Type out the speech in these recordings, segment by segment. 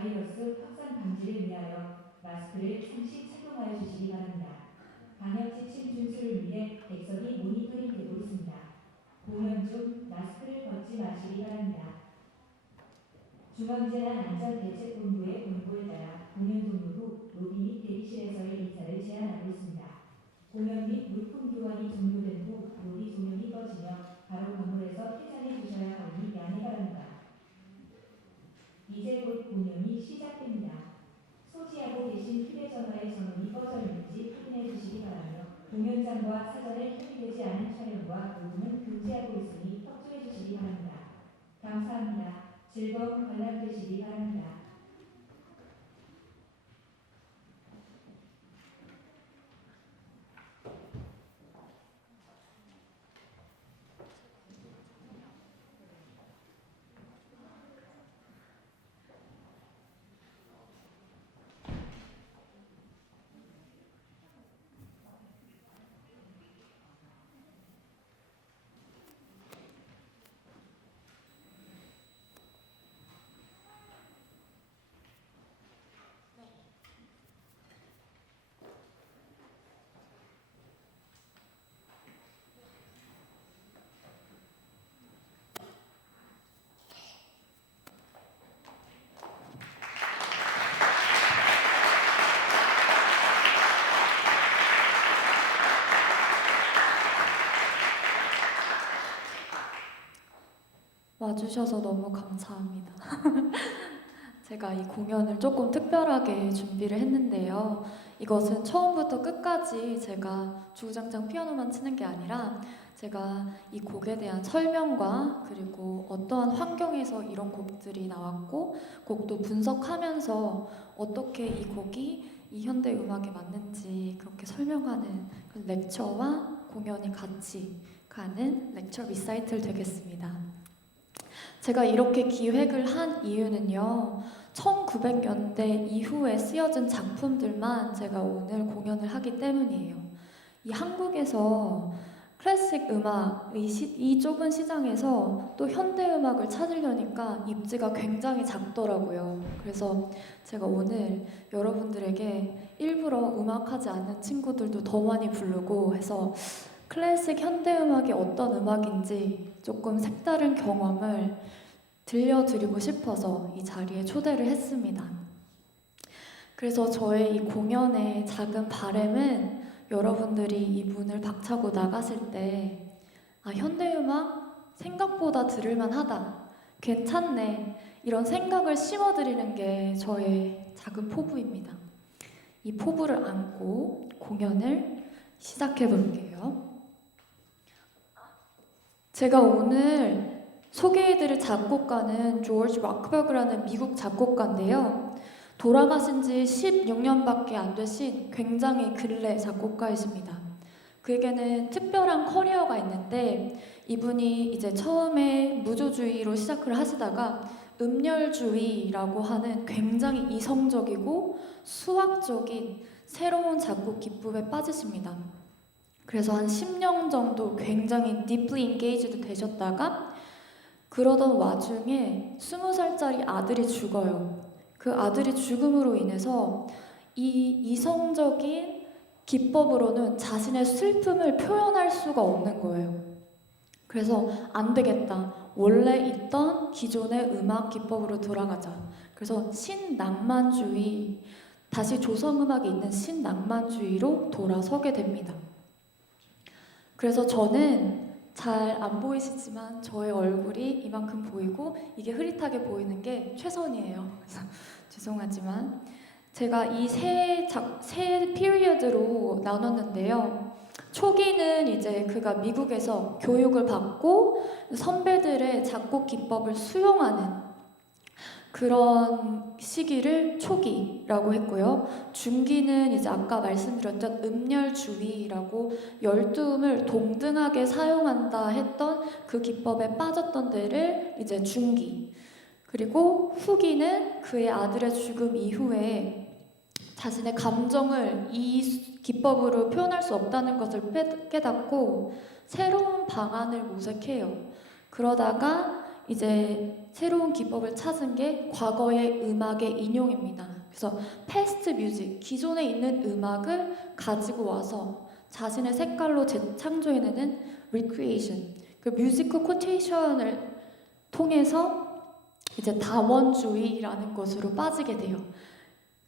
바이러스 확산 방지를 위하여 마스크를 상시 착용하여 주시기 바랍니다. 방역 지침 준수를 위해 객석이 모니터링되고 있습니다. 공연 중 마스크를 벗지 마시기 바랍니다. 중앙재난안전대책본부의 권고에 따라 공연 종료 후 로비 및 대기실에서의 인사를 제한하고 있습니다. 공연 및 물품 교환이 종료된 후 로비 조명이 꺼지며 바로 건물에서 퇴장해 주셔야 하오니 양해 바랍니다. 이제 곧 공연이 시작됩니다. 소지하고 계신 휴대전화의 전원이 꺼져 있는지 확인해 주시기 바라며 공연장과 사전에 협의되지 않은 촬영과 녹음은 금지하고 있으니 협조해 주시기 바랍니다. 감사합니다. 즐거운 관람 되시기 바랍니다. 와주셔서 너무 감사합니다. 제가 이 공연을 조금 특별하게 준비를 했는데요. 이것은 처음부터 끝까지 제가 주구장창 피아노만 치는 게 아니라 제가 이 곡에 대한 설명과 그리고 어떠한 환경에서 이런 곡들이 나왔고 곡도 분석하면서 어떻게 이 곡이 이 현대 음악에 맞는지 그렇게 설명하는 그런 렉처와 공연이 같이 가는 렉처 리사이틀 되겠습니다. 제가 이렇게 기획을 한 이유는요, 1900년대 이후에 쓰여진 작품들만 제가 오늘 공연을 하기 때문이에요. 이 한국에서 클래식 음악의 이 좁은 시장에서 또 현대 음악을 찾으려니까 입지가 굉장히 작더라고요. 그래서 제가 오늘 여러분들에게 일부러 음악하지 않는 친구들도 더 많이 부르고 해서 클래식 현대 음악이 어떤 음악인지 조금 색다른 경험을 들려드리고 싶어서 이 자리에 초대를 했습니다. 그래서 저의 이 공연의 작은 바람은 여러분들이 이 문을 박차고 나가실 때 현대 음악 생각보다 들을만하다, 괜찮네, 이런 생각을 심어드리는 게 저의 작은 포부입니다. 이 포부를 안고 공연을 시작해 볼게요. 제가 오늘 소개해드릴 작곡가는 조지 락버그라는 미국 작곡가인데요. 돌아가신 지 16년밖에 안 되신 굉장히 근래 작곡가이십니다. 그에게는 특별한 커리어가 있는데 이분이 이제 처음에 무조주의로 시작을 하시다가 음열주의라고 하는 굉장히 이성적이고 수학적인 새로운 작곡 기법에 빠지십니다. 그래서 한 10년 정도 굉장히 deeply engaged 되셨다가 그러던 와중에 20살짜리 아들이 죽어요. 그 아들이 죽음으로 인해서 이 이성적인 기법으로는 자신의 슬픔을 표현할 수가 없는 거예요. 그래서 안 되겠다. 원래 있던 기존의 음악 기법으로 돌아가자. 그래서 신낭만주의, 다시 조성음악이 있는 신낭만주의로 돌아서게 됩니다. 그래서 저는 잘 안 보이시지만 저의 얼굴이 이만큼 보이고 이게 흐릿하게 보이는 게 최선이에요. 그래서 죄송하지만 제가 이 세 피리어드로 나눴는데요. 초기는 이제 그가 미국에서 교육을 받고 선배들의 작곡 기법을 수용하는 그런 시기를 초기라고 했고요. 중기는 이제 아까 말씀드렸던 음열주의라고 열두음을 동등하게 사용한다 했던 그 기법에 빠졌던 데를 이제 중기. 그리고 후기는 그의 아들의 죽음 이후에 자신의 감정을 이 기법으로 표현할 수 없다는 것을 깨닫고 새로운 방안을 모색해요. 그러다가 이제 새로운 기법을 찾은 게 과거의 음악의 인용입니다. 그래서 패스트 뮤직, 기존에 있는 음악을 가지고 와서 자신의 색깔로 재창조해내는 리크리에이션, 그 뮤지컬 코테이션을 통해서 이제 다원주의라는 것으로 빠지게 돼요.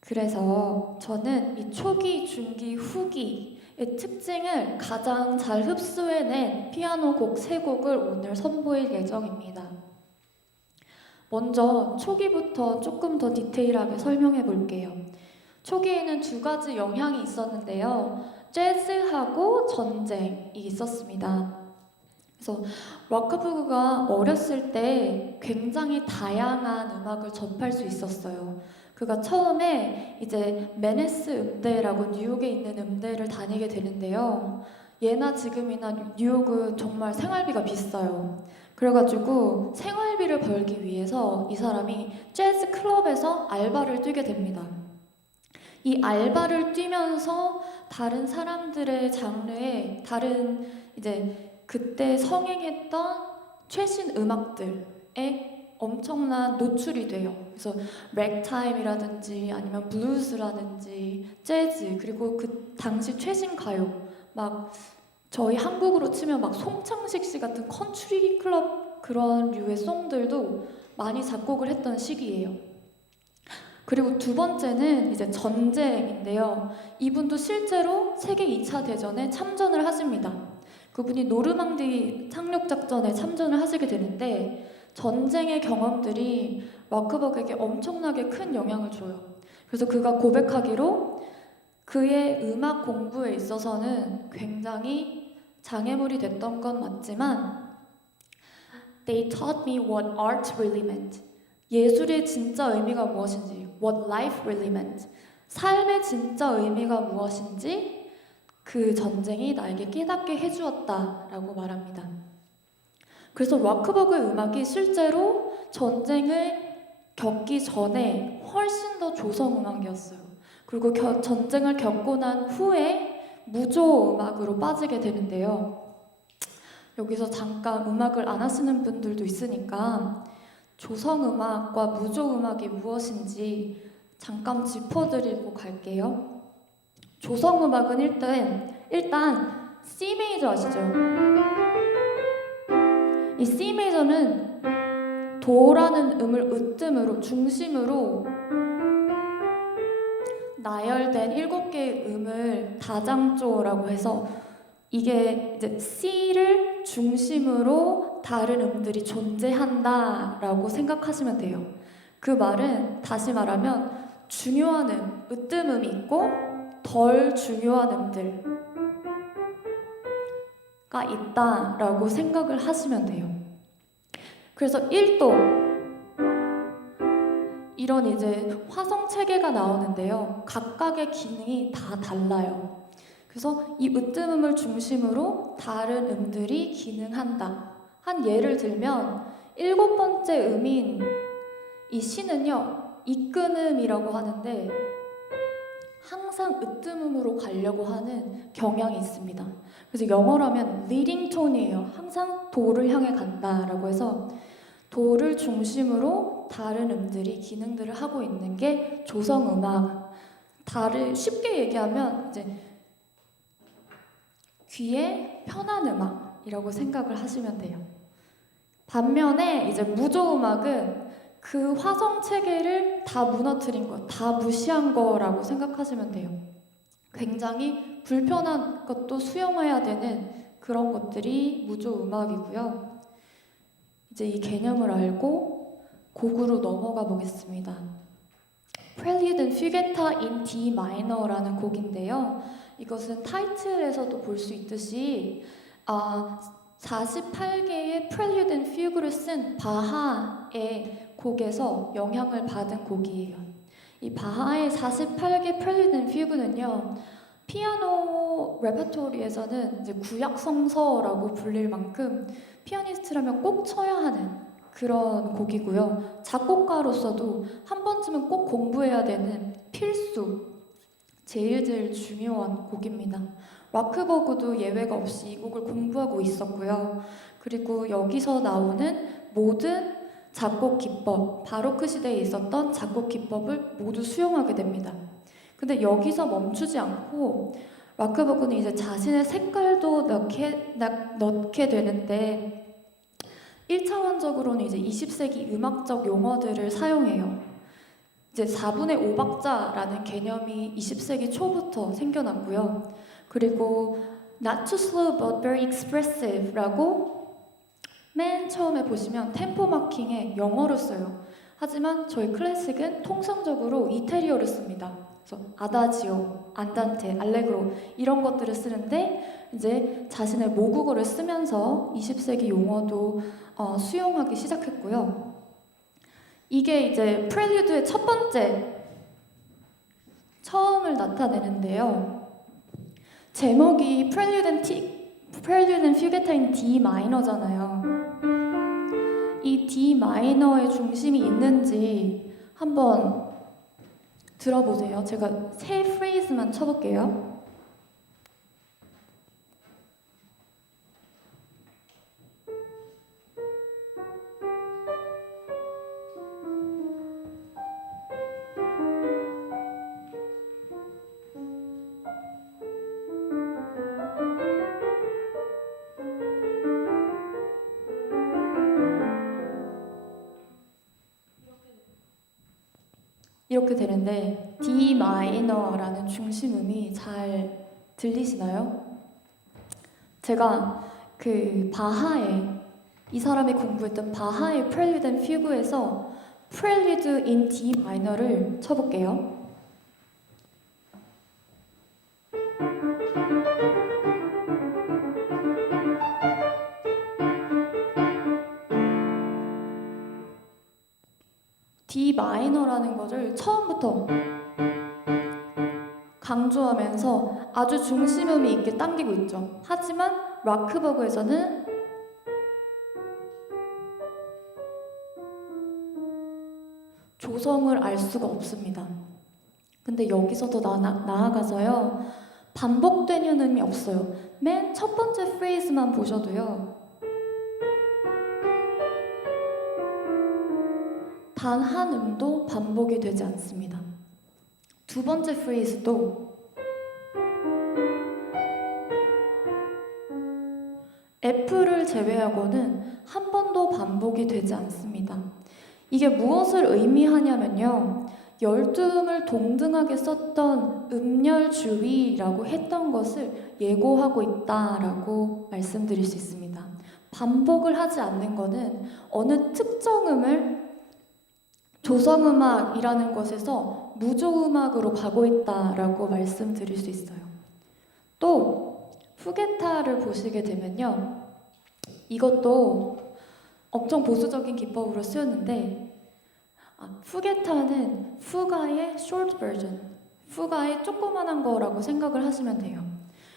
그래서 저는 이 초기, 중기, 후기의 특징을 가장 잘 흡수해낸 피아노 곡 3곡을 오늘 선보일 예정입니다. 먼저 초기부터 조금 더 디테일하게 설명해 볼게요. 초기에는 2가지 영향이 있었는데요. 재즈하고 전쟁이 있었습니다. 그래서 락커버그가 어렸을 때 굉장히 다양한 음악을 접할 수 있었어요. 그가 처음에 이제 메네스 음대라고 뉴욕에 있는 음대를 다니게 되는데요. 예나 지금이나 뉴욕은 정말 생활비가 비싸요. 그래가지고 생활비를 벌기 위해서 이 사람이 재즈 클럽에서 알바를 뛰게 됩니다. 이 알바를 뛰면서 다른 사람들의 장르에 다른 이제 그때 성행했던 최신 음악들에 엄청난 노출이 돼요. 그래서 렉타임이라든지 아니면 블루스라든지 재즈 그리고 그 당시 최신 가요 막 저희 한국으로 치면 막 송창식 씨 같은 컨트리 클럽 그런 류의 송들도 많이 작곡을 했던 시기예요. 그리고 2번째는 이제 전쟁인데요. 이분도 실제로 세계 2차 대전에 참전을 하십니다. 그분이 노르망디 상륙작전에 참전을 하시게 되는데 전쟁의 경험들이 락커버그에게 엄청나게 큰 영향을 줘요. 그래서 그가 고백하기로 그의 음악 공부에 있어서는 굉장히 장애물이 됐던 건 맞지만 They taught me what art really meant. 예술의 진짜 의미가 무엇인지 What life really meant. 삶의 진짜 의미가 무엇인지 그 전쟁이 나에게 깨닫게 해주었다라고 말합니다. 그래서 락커버그의 음악이 실제로 전쟁을 겪기 전에 훨씬 더 조성음악이었어요. 그리고 전쟁을 겪고 난 후에 무조 음악으로 빠지게 되는데요. 여기서 잠깐 음악을 안 하시는 분들도 있으니까 조성음악과 무조음악이 무엇인지 잠깐 짚어드리고 갈게요. 조성음악은 일단 C 메이저 아시죠? 이 C 메이저는 도라는 음을 으뜸으로 중심으로 나열된 7개의 음을 다장조라고 해서 이게 이제 C를 중심으로 다른 음들이 존재한다라고 생각하시면 돼요. 그 말은 다시 말하면 중요한 음, 으뜸음이 있고 덜 중요한 음들가 있다라고 생각을 하시면 돼요. 그래서 1도 이런 이제 화성 체계가 나오는데요. 각각의 기능이 다 달라요. 그래서 이 으뜸음을 중심으로 다른 음들이 기능한다. 한 예를 들면 7번째 음인 이 시는요. 이끈음이라고 하는데 항상 으뜸음으로 가려고 하는 경향이 있습니다. 그래서 영어로 하면 리딩 톤이에요. 항상 도를 향해 간다라고 해서 도를 중심으로 다른 음들이 기능들을 하고 있는 게 조성음악. 쉽게 얘기하면 이제 귀에 편한 음악이라고 생각을 하시면 돼요. 반면에 이제 무조음악은 그 화성 체계를 다 무너뜨린 것, 다 무시한 거라고 생각하시면 돼요. 굉장히 불편한 것도 수용해야 되는 그런 것들이 무조음악이고요. 이제 이 개념을 알고 곡으로 넘어가 보겠습니다. Prelude and Fuguetta in D minor라는 곡인데요. 이것은 타이틀에서도 볼 수 있듯이 48개의 Prelude and Fugue를 쓴 바하의 곡에서 영향을 받은 곡이에요. 이 바하의 48개 Prelude and Fugue는요. 피아노 레퍼토리에서는 이제 구약 성서라고 불릴 만큼 피아니스트라면 꼭 쳐야 하는 그런 곡이고요. 작곡가로서도 한 번쯤은 꼭 공부해야 되는 필수, 제일 중요한 곡입니다. 락버그도 예외가 없이 이 곡을 공부하고 있었고요. 그리고 여기서 나오는 모든 작곡 기법, 바로크 시대에 있었던 작곡 기법을 모두 수용하게 됩니다. 근데 여기서 멈추지 않고 락버그는 이제 자신의 색깔도 넣게 되는데 1차원적으로는 이제 20세기 음악적 용어들을 사용해요. 이제 4분의 5박자라는 개념이 20세기 초부터 생겨났고요. 그리고 not too slow but very expressive라고 맨 처음에 보시면 템포 마킹에 영어를 써요. 하지만 저희 클래식은 통상적으로 이태리어를 씁니다. 그래서 아다지오, 안단테, 알레그로 이런 것들을 쓰는데 이제 자신의 모국어를 쓰면서 20세기 용어도 수용하기 시작했고요. 이게 이제 프렐류드의 첫 번째 처음을 나타내는데요. 제목이 Prelude and Fugue in D 마이너잖아요. 이 D 마이너의 중심이 있는지 한번 들어보세요. 제가 세 프레이즈만 쳐볼게요. 이렇게 되는데 D 마이너라는 중심음이 잘 들리시나요? 제가 그 바하의 이 사람이 공부했던 바하의 Prelude and Fugue에서 Prelude in D 마이너를 쳐볼게요. D 마이너라는 것을 처음부터 강조하면서 아주 중심음이 있게 당기고 있죠. 하지만 락버그에서는 조성을 알 수가 없습니다. 근데 여기서 더 나아가서요. 반복되는 음이 없어요. 맨 첫 번째 프레이즈만 보셔도요. 단 한 음도 반복이 되지 않습니다. 두 번째 프레이즈도 F를 제외하고는 한 번도 반복이 되지 않습니다. 이게 무엇을 의미하냐면요. 12음을 동등하게 썼던 음열주의라고 했던 것을 예고하고 있다라고 말씀드릴 수 있습니다. 반복을 하지 않는 것은 어느 특정 음을 조성음악이라는 것에서 무조음악으로 가고 있다라고 말씀드릴 수 있어요. 또 푸게타를 보시게 되면요. 이것도 엄청 보수적인 기법으로 쓰였는데 푸게타는 푸가의 short version, 푸가의 조그만한 거라고 생각을 하시면 돼요.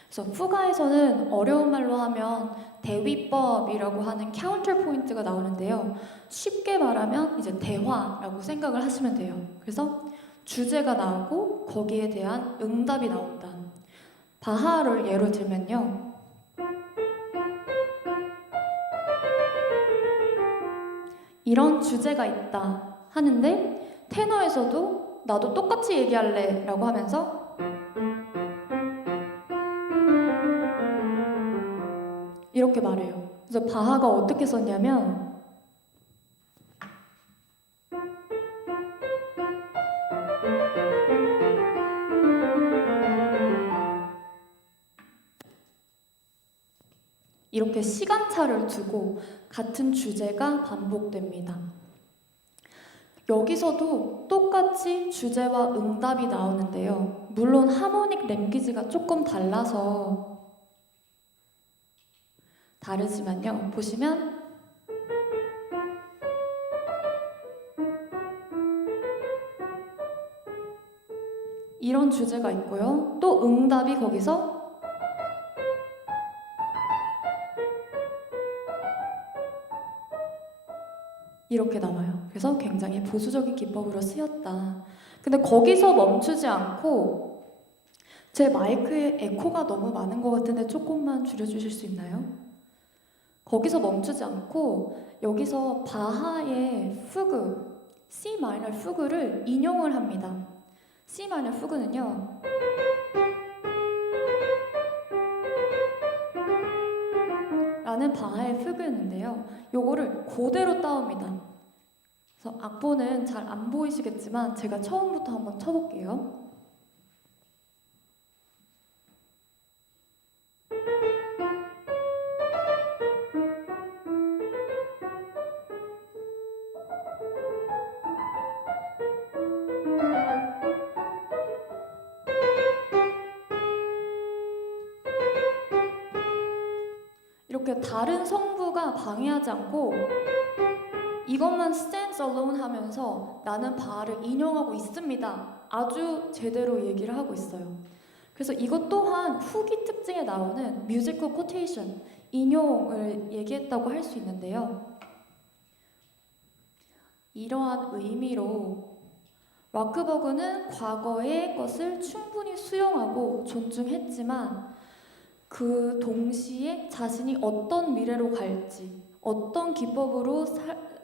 그래서 푸가에서는 어려운 말로 하면 대위법이라고 하는 카운터 포인트가 나오는데요. 쉽게 말하면 이제 대화라고 생각을 하시면 돼요. 그래서 주제가 나오고 거기에 대한 응답이 나온다. 바하를 예로 들면요. 이런 주제가 있다 하는데 테너에서도 나도 똑같이 얘기할래 라고 하면서 이렇게 말해요. 그래서 바하가 어떻게 썼냐면 이렇게 시간차를 두고 같은 주제가 반복됩니다. 여기서도 똑같이 주제와 응답이 나오는데요. 물론 하모닉 랭귀지가 조금 달라서 다르지만요. 보시면 이런 주제가 있고요. 또 응답이 거기서 이렇게 나와요. 그래서 굉장히 보수적인 기법으로 쓰였다. 근데 거기서 멈추지 않고 제 마이크에 에코가 너무 많은 것 같은데 조금만 줄여주실 수 있나요? 거기서 멈추지 않고 여기서 바하의 fugue, C 마이너 fugue를 인용을 합니다. C 마이너 fugue는요. 라는 바하의 fugue였는데요. 요거를 그대로 따옵니다. 그래서 악보는 잘 안 보이시겠지만 제가 처음부터 한번 쳐볼게요. 이렇게 다른 성부가 방해하지 않고 이것만 stands alone 하면서 나는 바하를 인용하고 있습니다. 아주 제대로 얘기를 하고 있어요. 그래서 이것 또한 후기 특징에 나오는 뮤지컬 코테이션, 인용을 얘기했다고 할 수 있는데요. 이러한 의미로 와크버그는 과거의 것을 충분히 수용하고 존중했지만 그 동시에 자신이 어떤 미래로 갈지, 어떤 기법으로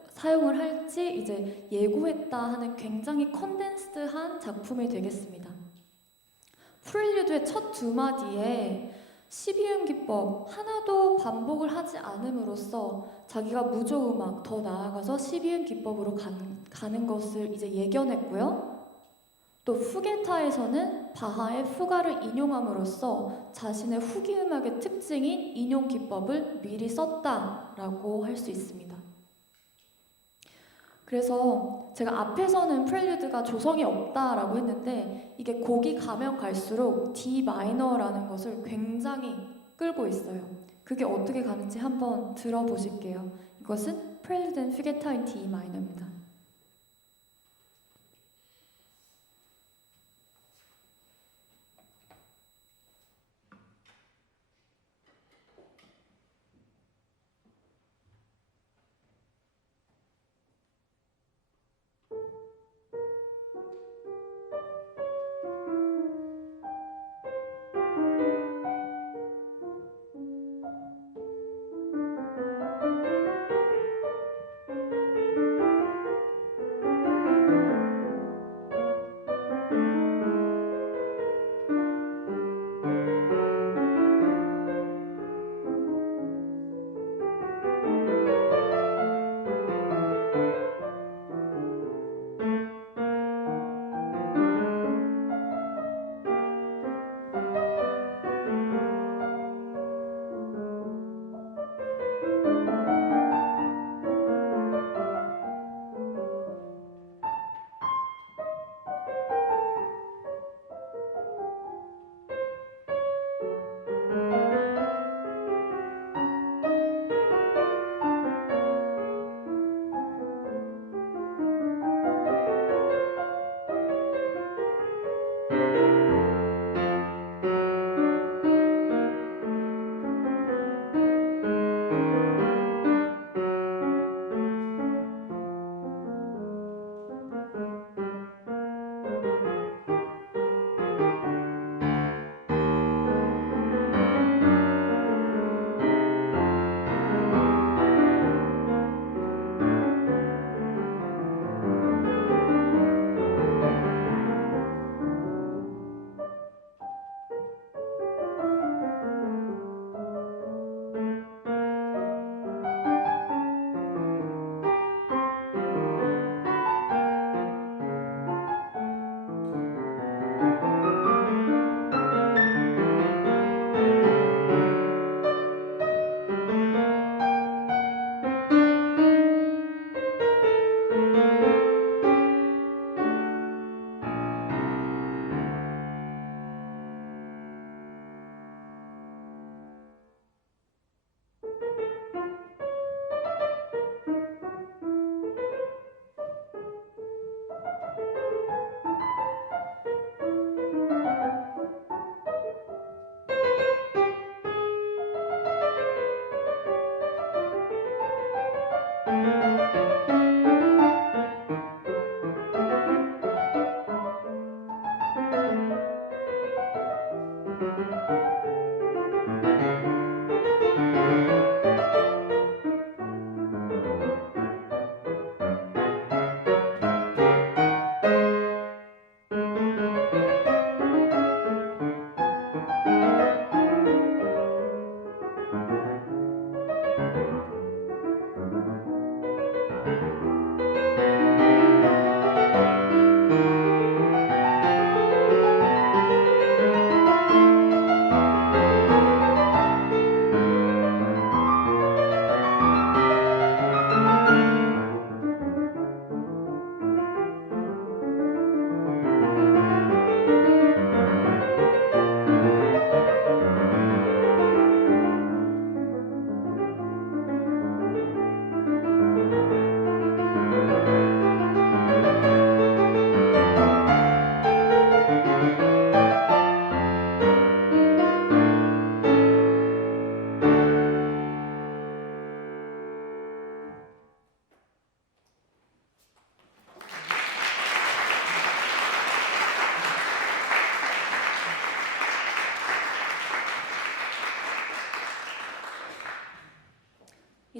사용을 할지 이제 예고했다 하는 굉장히 컨덴스드한 작품이 되겠습니다. 프렐류드의 첫 두 마디에 12음 기법 하나도 반복을 하지 않음으로써 자기가 무조음악 더 나아가서 12음 기법으로 가는 것을 이제 예견했고요. 또 후게타에서는 바하의 후가를 인용함으로써 자신의 후기 음악의 특징인 인용 기법을 미리 썼다라고 할 수 있습니다. 그래서 제가 앞에서는 프렐류드가 조성이 없다라고 했는데 이게 곡이 가면 갈수록 D 마이너라는 것을 굉장히 끌고 있어요. 그게 어떻게 가는지 한번 들어보실게요. 이것은 프렐류드 앤 후게타인 D 마이너입니다.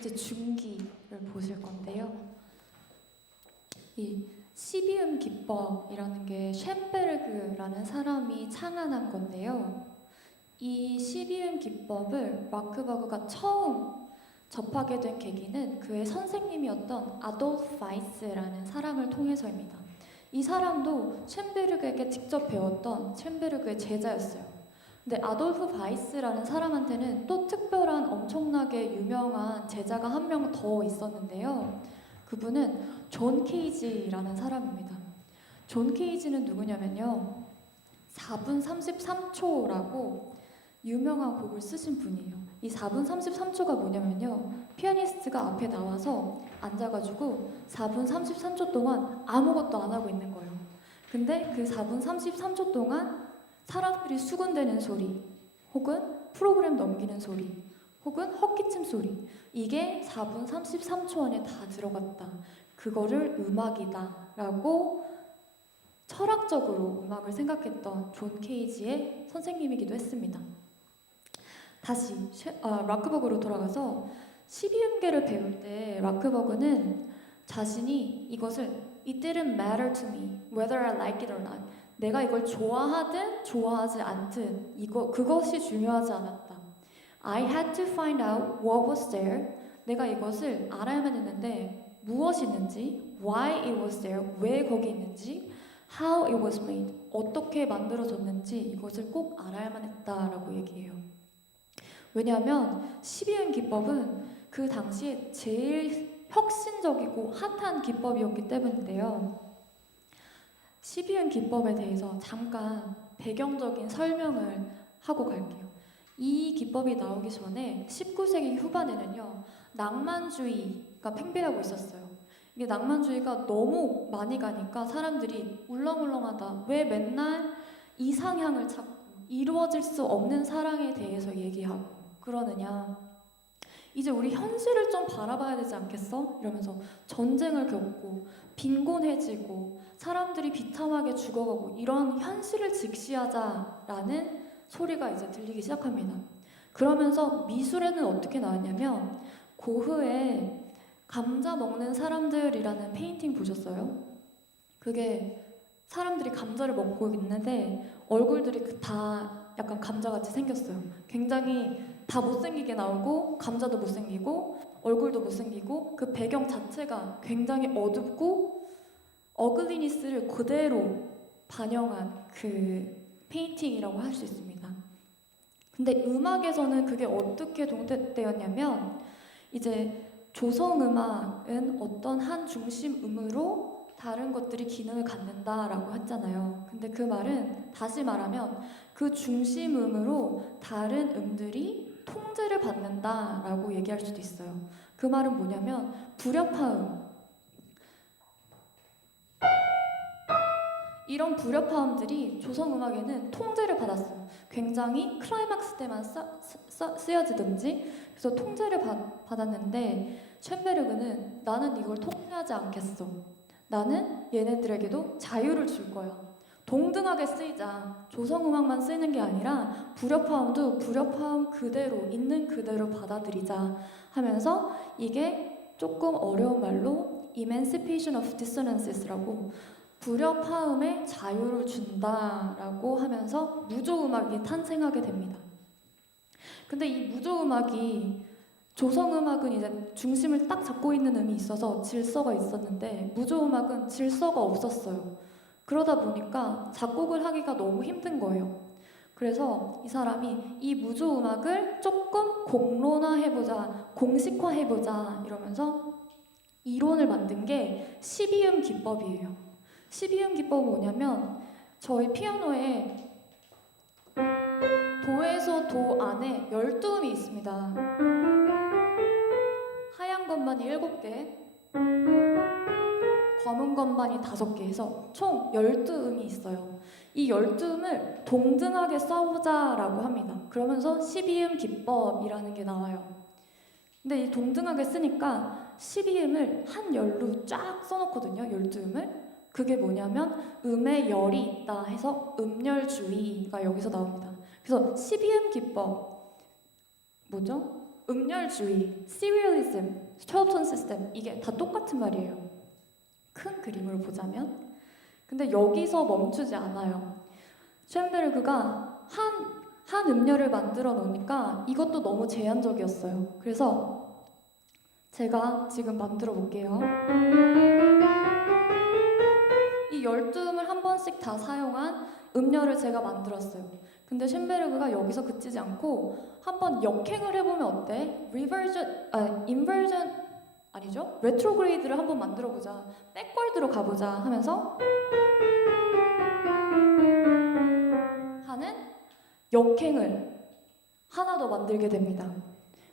이제 중기를 보실 건데요. 이 12음 기법이라는 게 쉔베르그라는 사람이 창안한 건데요. 이 12음 기법을 마크버그가 처음 접하게 된 계기는 그의 선생님이었던 아돌프 바이스라는 사람을 통해서입니다. 이 사람도 쉔베르그에게 직접 배웠던 쉔베르그의 제자였어요. 근데 아돌프 바이스라는 사람한테는 또 특별한 엄청나게 유명한 제자가 한 명 더 있었는데요. 그분은 존 케이지라는 사람입니다. 존 케이지는 누구냐면요. 4분 33초라고 유명한 곡을 쓰신 분이에요. 이 4분 33초가 뭐냐면요. 피아니스트가 앞에 나와서 앉아가지고 4분 33초 동안 아무것도 안 하고 있는 거예요. 근데 그 4분 33초 동안 사람들이 수군대는 소리, 혹은 프로그램 넘기는 소리, 혹은 헛기침 소리, 이게 4분 33초 안에 다 들어갔다. 그거를 음악이다 라고 철학적으로 음악을 생각했던 존 케이지의 선생님이기도 했습니다. 다시 락크버그로 돌아가서 12음계를 배울 때 락크버그는 자신이 이것을 It didn't matter to me whether I like it or not. 내가 이걸 좋아하든 좋아하지 않든 그것이 중요하지 않았다. I had to find out what was there. 내가 이것을 알아야만 했는데 무엇이 있는지, why it was there, 왜 거기 있는지, how it was made, 어떻게 만들어졌는지 이것을 꼭 알아야만 했다라고 얘기해요. 왜냐하면 12음 기법은 그 당시에 제일 혁신적이고 핫한 기법이었기 때문인데요. 12음 기법에 대해서 잠깐 배경적인 설명을 하고 갈게요. 이 기법이 나오기 전에 19세기 후반에는요, 낭만주의가 팽배하고 있었어요. 이게 낭만주의가 너무 많이 가니까 사람들이 울렁울렁하다. 왜 맨날 이상향을 찾고 이루어질 수 없는 사랑에 대해서 얘기하고 그러느냐. 이제 우리 현실을 좀 바라봐야 되지 않겠어? 이러면서 전쟁을 겪고 빈곤해지고 사람들이 비참하게 죽어가고 이런 현실을 직시하자라는 소리가 이제 들리기 시작합니다. 그러면서 미술에는 어떻게 나왔냐면 고흐의 감자 먹는 사람들이라는 페인팅 보셨어요? 그게 사람들이 감자를 먹고 있는데 얼굴들이 다 약간 감자같이 생겼어요. 굉장히 다 못생기게 나오고 감자도 못생기고 얼굴도 못생기고 그 배경 자체가 굉장히 어둡고 어글리니스를 그대로 반영한 그 페인팅이라고 할 수 있습니다. 근데 음악에서는 그게 어떻게 동tet되었냐면 이제 조성음악은 어떤 한 중심음으로 다른 것들이 기능을 갖는다라고 했잖아요. 근데 그 말은 다시 말하면 그 중심음으로 다른 음들이 통제를 받는다라고 얘기할 수도 있어요. 그 말은 뭐냐면 불협화음, 이런 불협화음들이 조성음악에는 통제를 받았어요. 굉장히 클라이막스 때만 쓰여지든지 그래서 통제를 받았는데 쉔베르그는 나는 이걸 통제하지 않겠어. 나는 얘네들에게도 자유를 줄 거야. 동등하게 쓰이자. 조성음악만 쓰이는 게 아니라 불협화음도 불협화음 그대로 있는 그대로 받아들이자 하면서 이게 조금 어려운 말로 Emancipation of Dissonances 라고 불협화음에 자유를 준다라고 하면서 무조음악이 탄생하게 됩니다. 근데 이 무조음악이 조성음악은 이제 중심을 딱 잡고 있는 음이 있어서 질서가 있었는데 무조음악은 질서가 없었어요. 그러다 보니까 작곡을 하기가 너무 힘든 거예요. 그래서 이 사람이 이 무조음악을 조금 공론화해보자, 공식화해보자 이러면서 이론을 만든 게 12음 기법이에요. 12음 기법은 뭐냐면 저희 피아노에 도에서 도 안에 12음이 있습니다. 하얀 건반이 7개, 검은 건반이 5개 해서 총 12음이 있어요. 이 12음을 동등하게 써보자라고 합니다. 그러면서 12음 기법이라는 게 나와요. 근데 이 동등하게 쓰니까 12음을 한 열로 쫙 써놓거든요. 12음을. 그게 뭐냐면 음에 열이 있다 해서 음열주의가 여기서 나옵니다. 그래서 12음 기법 뭐죠? 음열주의, serialism, 12톤 시스템 이게 다 똑같은 말이에요. 큰 그림으로 보자면. 근데 여기서 멈추지 않아요. 쇤베르그가 한 음열을 만들어 놓으니까 이것도 너무 제한적이었어요. 그래서 제가 지금 만들어 볼게요. 이 12음을 한 번씩 다 사용한 음열을 제가 만들었어요. 근데 쇤베르그가 여기서 그치지 않고 한번 역행을 해보면 어때? 인버전 아니죠? 레트로그레이드를 한번 만들어보자. 백월드로 가보자 하면서 하는 역행을 하나 더 만들게 됩니다.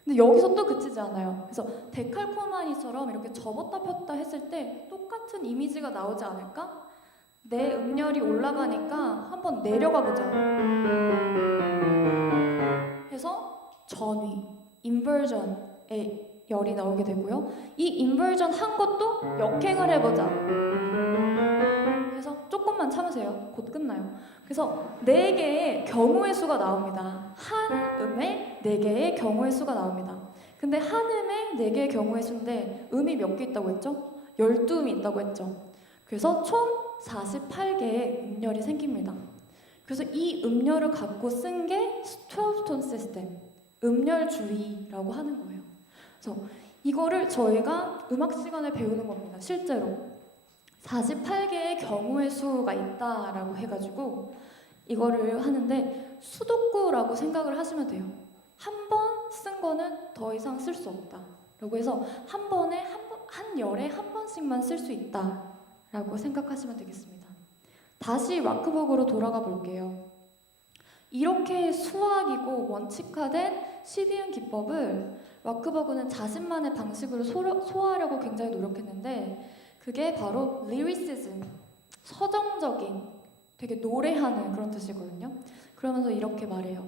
근데 여기서 또 그치지 않아요. 그래서 데칼코마니처럼 이렇게 접었다 폈다 했을 때 똑같은 이미지가 나오지 않을까? 내 음열이 올라가니까 한번 내려가 보자. 해서 전위, 인버전의 열이 나오게 되고요. 이 인버전 한 것도 역행을 해보자. 그래서 조금만 참으세요. 곧 끝나요. 그래서 4개의 경우의 수가 나옵니다. 한 음에 4개의 경우의 수가 나옵니다. 근데 한 음에 4개의 경우의 수인데 음이 몇 개 있다고 했죠? 12음이 있다고 했죠. 그래서 총 48개의 음열이 생깁니다. 그래서 이 음열을 갖고 쓴 게 12톤 시스템, 음열주의라고 하는 거예요. 그래서 이거를 저희가 음악 시간에 배우는 겁니다. 실제로 48개의 경우의 수가 있다라고 해가지고 이거를 하는데 수도구라고 생각을 하시면 돼요. 한 번 쓴 거는 더 이상 쓸 수 없다. 라고 해서 한 번에 한 열에 한 번씩만 쓸 수 있다. 라고 생각하시면 되겠습니다. 다시 와크버그로 돌아가 볼게요. 이렇게 수학이고 원칙화된 CDM 기법을 와크버그는 자신만의 방식으로 소화하려고 굉장히 노력했는데 그게 바로 리리시즘, 서정적인, 되게 노래하는 그런 뜻이거든요. 그러면서 이렇게 말해요.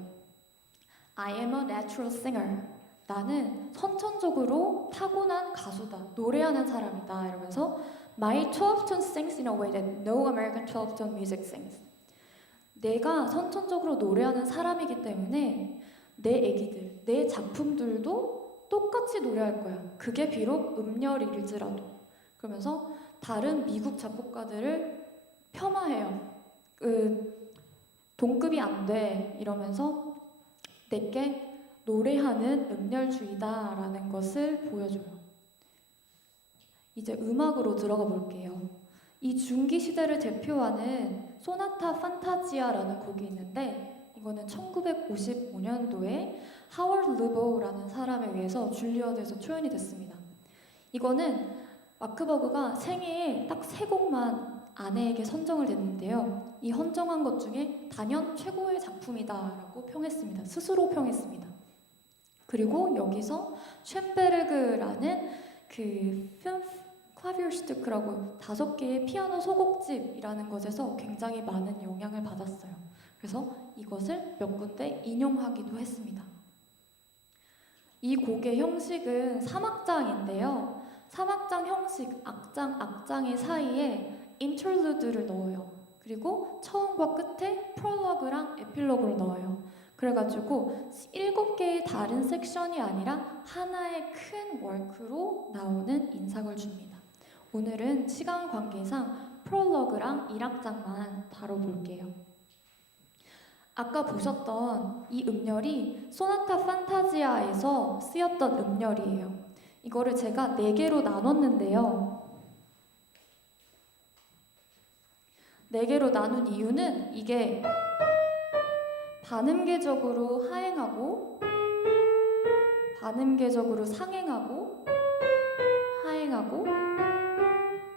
I am a natural singer. 나는 선천적으로 타고난 가수다. 노래하는 사람이다. 이러면서 My 12-tone sings in a way that no American 12-tone music sings. 내가 선천적으로 노래하는 사람이기 때문에 내 애기들, 내 작품들도 똑같이 노래할 거야. 그게 비록 음열일지라도. 그러면서 다른 미국 작곡가들을 폄하해요. 동급이 안 돼. 이러면서 내게 노래하는 음열주의다라는 것을 보여줘요. 이제 음악으로 들어가 볼게요. 이 중기 시대를 대표하는 소나타 판타지아라는 곡이 있는데 이거는 1955년도에 하워드 르보우라는 사람에 의해서 줄리어드에서 초연이 됐습니다. 이거는 와크버그가 생애에 딱 3곡만 아내에게 선정을 됐는데요. 이 헌정한 것 중에 단연 최고의 작품이다라고 평했습니다. 스스로 평했습니다. 그리고 여기서 쇤베르그라는 그 클라비어슈투크라고 5개의 피아노 소곡집이라는 것에서 굉장히 많은 영향을 받았어요. 그래서 이것을 몇 군데 인용하기도 했습니다. 이 곡의 형식은 3악장인데요. 3악장 형식, 악장의 사이에 인터루드를 넣어요. 그리고 처음과 끝에 프롤로그랑 에필로그를 넣어요. 그래가지고 7개의 다른 섹션이 아니라 하나의 큰 월크로 나오는 인상을 줍니다. 오늘은 시간 관계상 프롤로그랑 1악장만 다뤄볼게요. 아까 보셨던 이 음열이 소나타 판타지아에서 쓰였던 음열이에요. 이거를 제가 4개로 나눴는데요. 4개로 나눈 이유는 이게 반음계적으로 하행하고 반음계적으로 상행하고 하행하고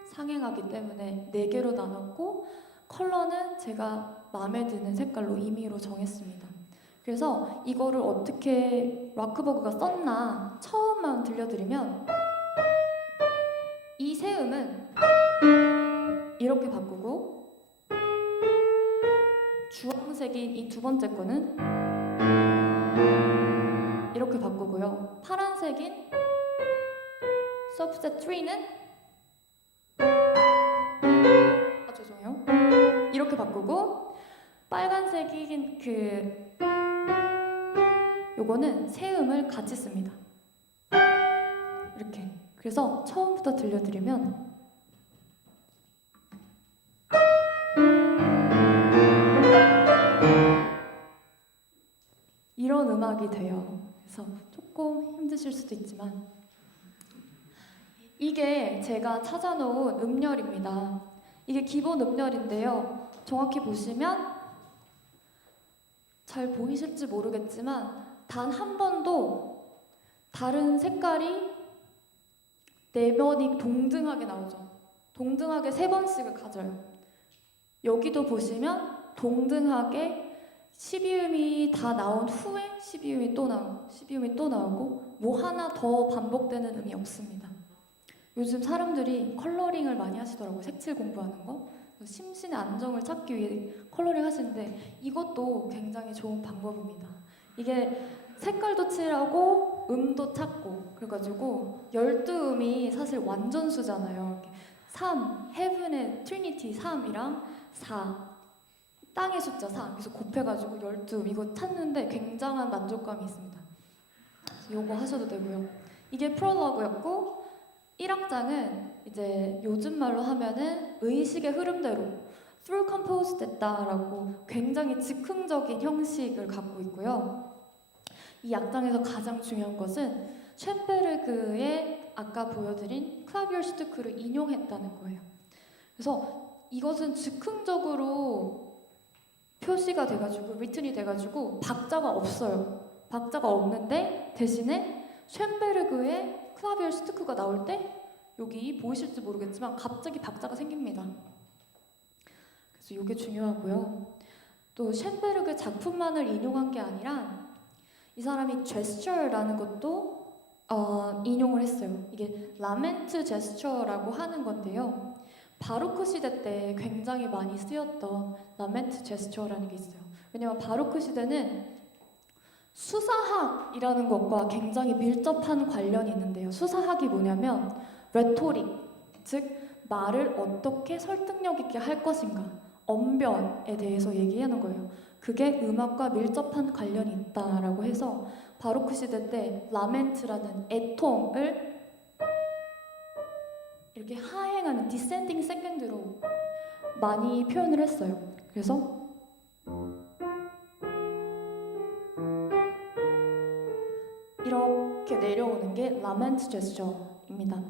상행하기 때문에 4개로 나눴고 컬러는 제가 마음에 드는 색깔로 임의로 정했습니다. 그래서 이거를 어떻게 와크버그가 썼나 처음만 들려드리면 이 세 음은 이렇게 바꾸고 주황색인 이 2번째 거는 이렇게 바꾸고요. 파란색인 subset 3는 죄송해요. 이렇게 바꾸고 빨간색인 그 요거는 세음을 같이 씁니다. 이렇게. 그래서 처음부터 들려드리면 이런 음악이 돼요. 그래서 조금 힘드실 수도 있지만 이게 제가 찾아놓은 음열입니다. 이게 기본 음열인데요. 정확히 보시면 잘 보이실지 모르겠지만 단 한 번도 다른 색깔이 4번이 동등하게 나오죠. 동등하게 3번씩을 가져요. 여기도 보시면 동등하게 12음이 다 나온 후에 12음이 또 나오고 12음이 또 나오고 뭐 하나 더 반복되는 음이 없습니다. 요즘 사람들이 컬러링을 많이 하시더라고요. 색칠 공부하는 거. 심신의 안정을 찾기 위해 컬러링 하시는데 이것도 굉장히 좋은 방법입니다. 이게 색깔도 칠하고 음도 찾고 그래가지고 12음이 사실 완전수잖아요. 3, 헤븐의 트리니티 3이랑 4 땅의 숫자 4 그래서 곱해가지고 12음 이거 찾는데 굉장한 만족감이 있습니다. 요거 하셔도 되고요. 이게 프롤로그였고 1악장은 이제 요즘 말로 하면은 의식의 흐름대로 through compose 됐다라고 굉장히 즉흥적인 형식을 갖고 있고요. 이 악장에서 가장 중요한 것은 쇤베르그의 아까 보여드린 클라비어 슈투크를 인용했다는 거예요. 그래서 이것은 즉흥적으로 표시가 돼가지고 리튼이 돼가지고 박자가 없어요. 박자가 없는데 대신에 쇤베르그의 클라비어 슈투크가 나올 때 여기 보이실지 모르겠지만 갑자기 박자가 생깁니다. 그래서 이게 중요하고요. 또 쇤베르그 작품만을 인용한 게 아니라 이 사람이 제스처라는 것도 인용을 했어요. 이게 라멘트 제스처라고 하는 건데요. 바로크 시대 때 굉장히 많이 쓰였던 라멘트 제스처라는 게 있어요. 왜냐면 바로크 시대는 수사학이라는 것과 굉장히 밀접한 관련이 있는데요. 수사학이 뭐냐면 레토릭, 즉 말을 어떻게 설득력 있게 할 것인가, 언변에 대해서 얘기하는 거예요. 그게 음악과 밀접한 관련이 있다라고 해서 바로크 시대 때 라멘트라는 애통을 이렇게 하행하는 디센딩 세컨드로 많이 표현을 했어요. 그래서 이렇게 내려오는 게 라멘트 제스처입니다.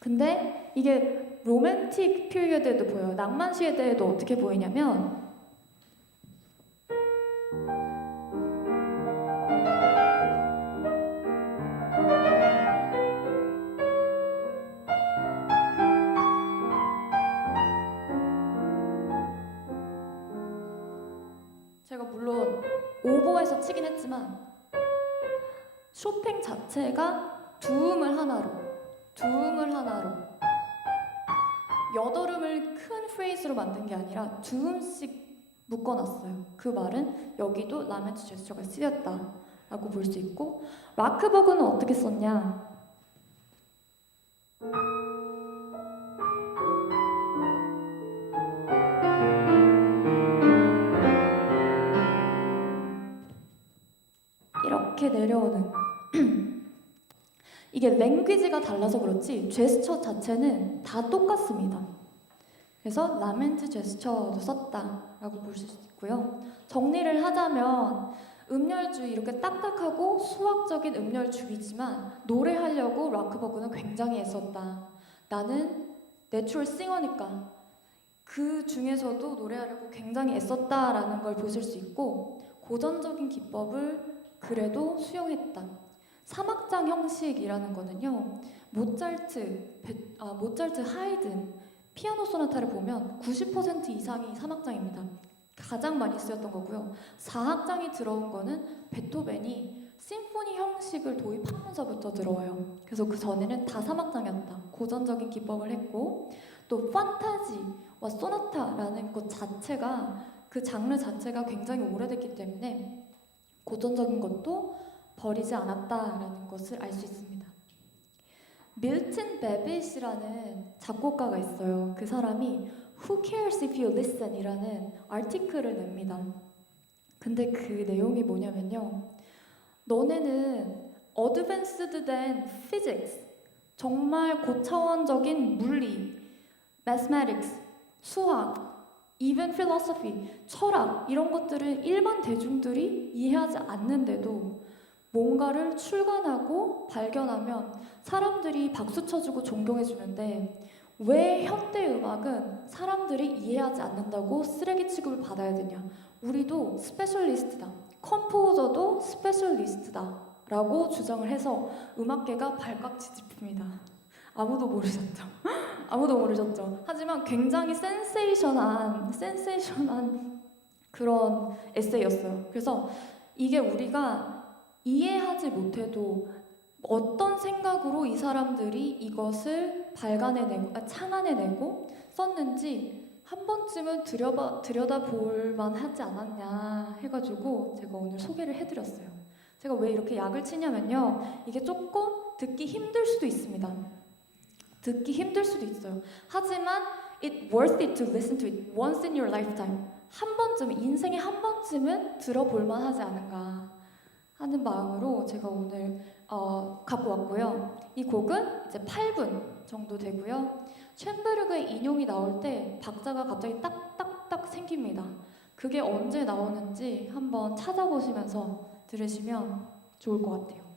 근데 이게 로맨틱 피리어드에도 보여요. 낭만 시대에도 어떻게 보이냐면 제가 물론 오보에서 치긴 했지만 쇼팽 자체가 두음을 하나로 8음을 큰 프레이즈로 만든 게 아니라 두음씩 묶어놨어요. 그 말은 여기도 라멘트 제스처가 쓰였다라고 볼 수 있고 라크버그는 어떻게 썼냐? 이렇게 내려오는 이게 랭귀지가 달라서 그렇지 제스처 자체는 다 똑같습니다. 그래서 라멘트 제스처도 썼다라고 볼 수 있고요. 정리를 하자면 음열주의 이렇게 딱딱하고 수학적인 음열주의지만 노래하려고 라크버그는 굉장히 애썼다. 나는 내추럴 싱어니까 그 중에서도 노래하려고 굉장히 애썼다라는 걸 보실 수 있고 고전적인 기법을 그래도 수용했다. 3악장 형식이라는 거는요. 모차르트, 하이든, 피아노 소나타를 보면 90% 이상이 3악장입니다. 가장 많이 쓰였던 거고요. 4악장이 들어온 거는 베토벤이 심포니 형식을 도입하면서부터 들어와요. 그래서 그 전에는 다 3악장이었다. 고전적인 기법을 했고 또 판타지와 소나타라는 것 자체가 그 장르 자체가 굉장히 오래됐기 때문에 고전적인 것도 버리지 않았다라는 것을 알 수 있습니다. 밀튼 베빗이라는 작곡가가 있어요. 그 사람이 Who cares if you listen? 이라는 아티클을 냅니다. 근데 그 내용이 뭐냐면요. 너네는 어드밴스드 된 피직스, 정말 고차원적인 물리, mathematics, 수학, even philosophy, 철학 이런 것들을 일반 대중들이 이해하지 않는데도 뭔가를 출간하고 발견하면 사람들이 박수 쳐주고 존경해 주는데 왜 현대 음악은 사람들이 이해하지 않는다고 쓰레기 취급을 받아야 되냐? 우리도 스페셜리스트다. 컴포저도 스페셜리스트다. 라고 주장을 해서 음악계가 발칵 뒤집힙니다. 아무도 모르셨죠? 아무도 모르셨죠? 하지만 굉장히 센세이션한 그런 에세이였어요. 그래서 이게 우리가 이해하지 못해도 어떤 생각으로 이 사람들이 이것을 창안해내고 썼는지 한 번쯤은 들여다볼 만하지 않았냐 해가지고 제가 오늘 소개를 해드렸어요. 제가 왜 이렇게 약을 치냐면요. 이게 조금 듣기 힘들 수도 있습니다. 듣기 힘들 수도 있어요. 하지만 it worth it to listen to it once in your lifetime. 한 번쯤, 인생에 한 번쯤은 들어볼 만하지 않은가 하는 마음으로 제가 오늘 갖고 왔고요. 이 곡은 이제 8분 정도 되고요. 챈베르그의 인용이 나올 때 박자가 갑자기 딱딱딱 생깁니다. 그게 언제 나오는지 한번 찾아보시면서 들으시면 좋을 것 같아요.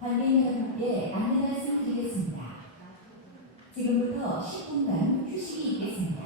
관객 여러분께 안내 말씀드리겠습니다. 지금부터 10분간 휴식이 있겠습니다.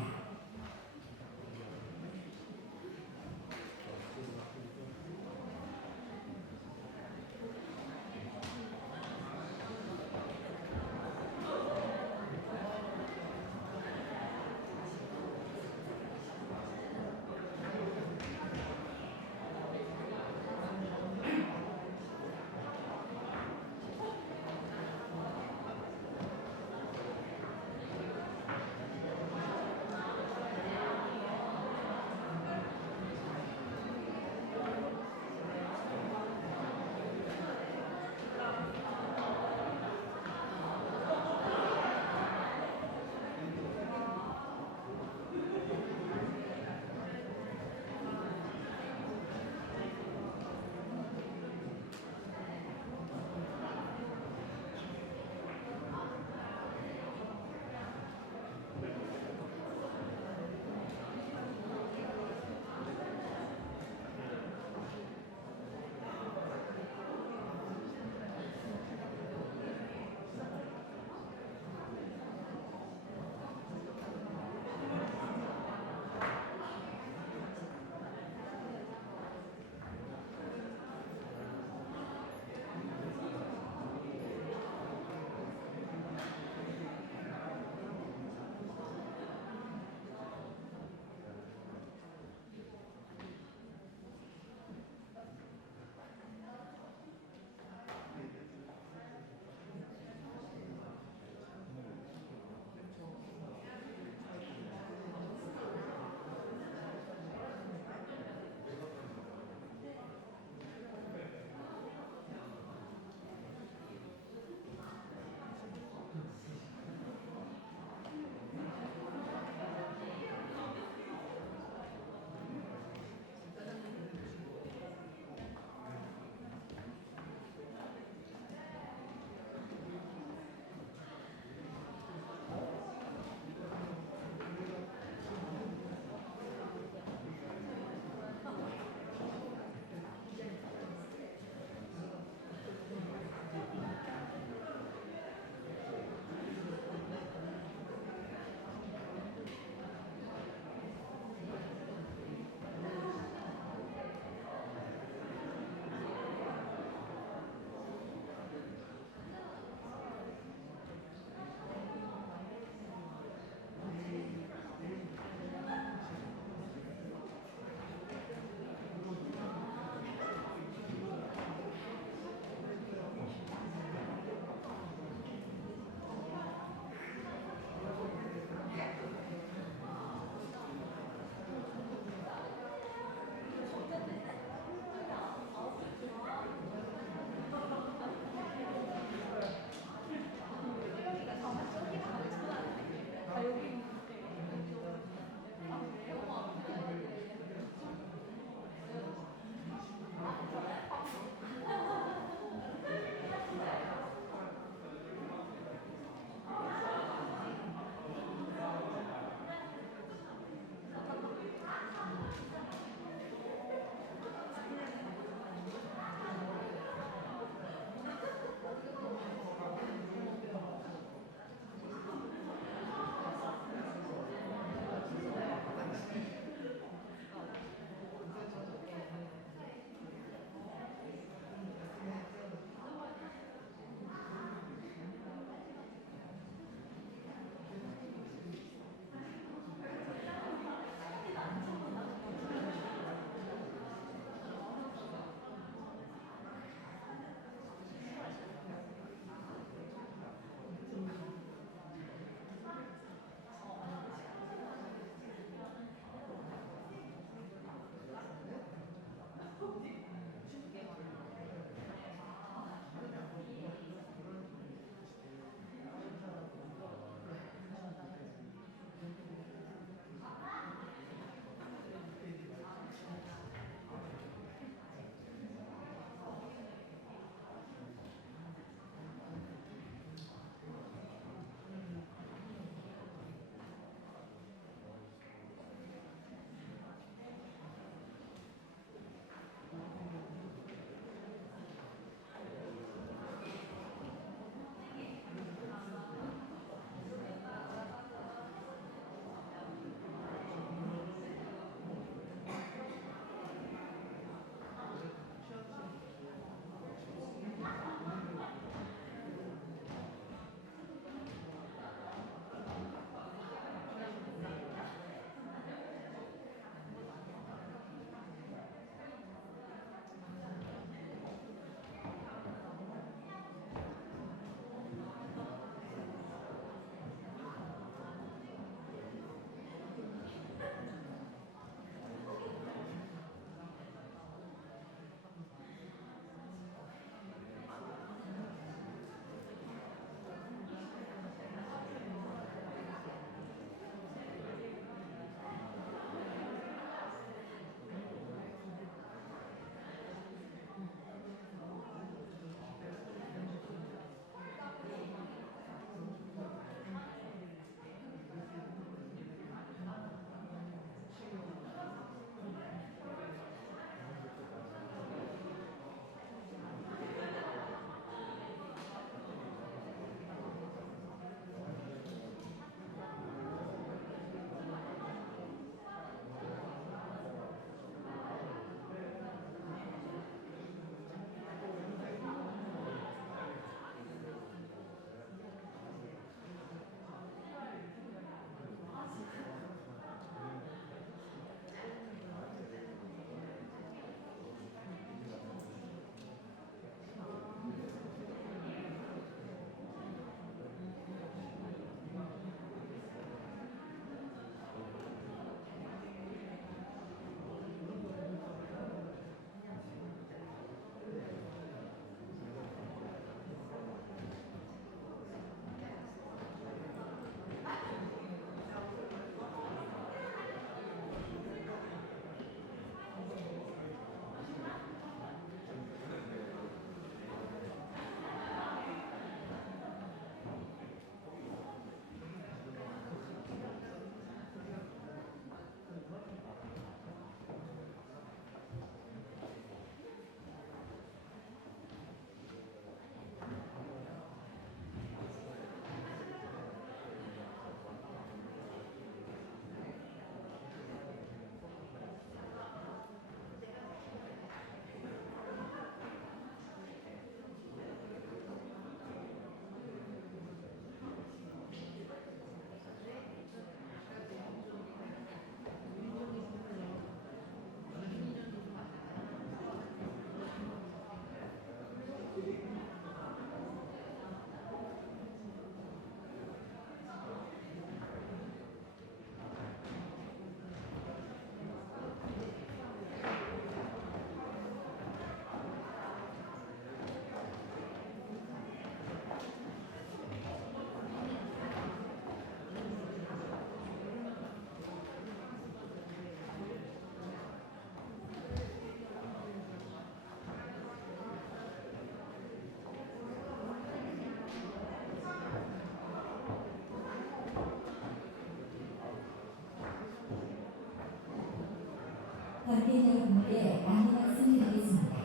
함께 안내 말씀드리겠습니다.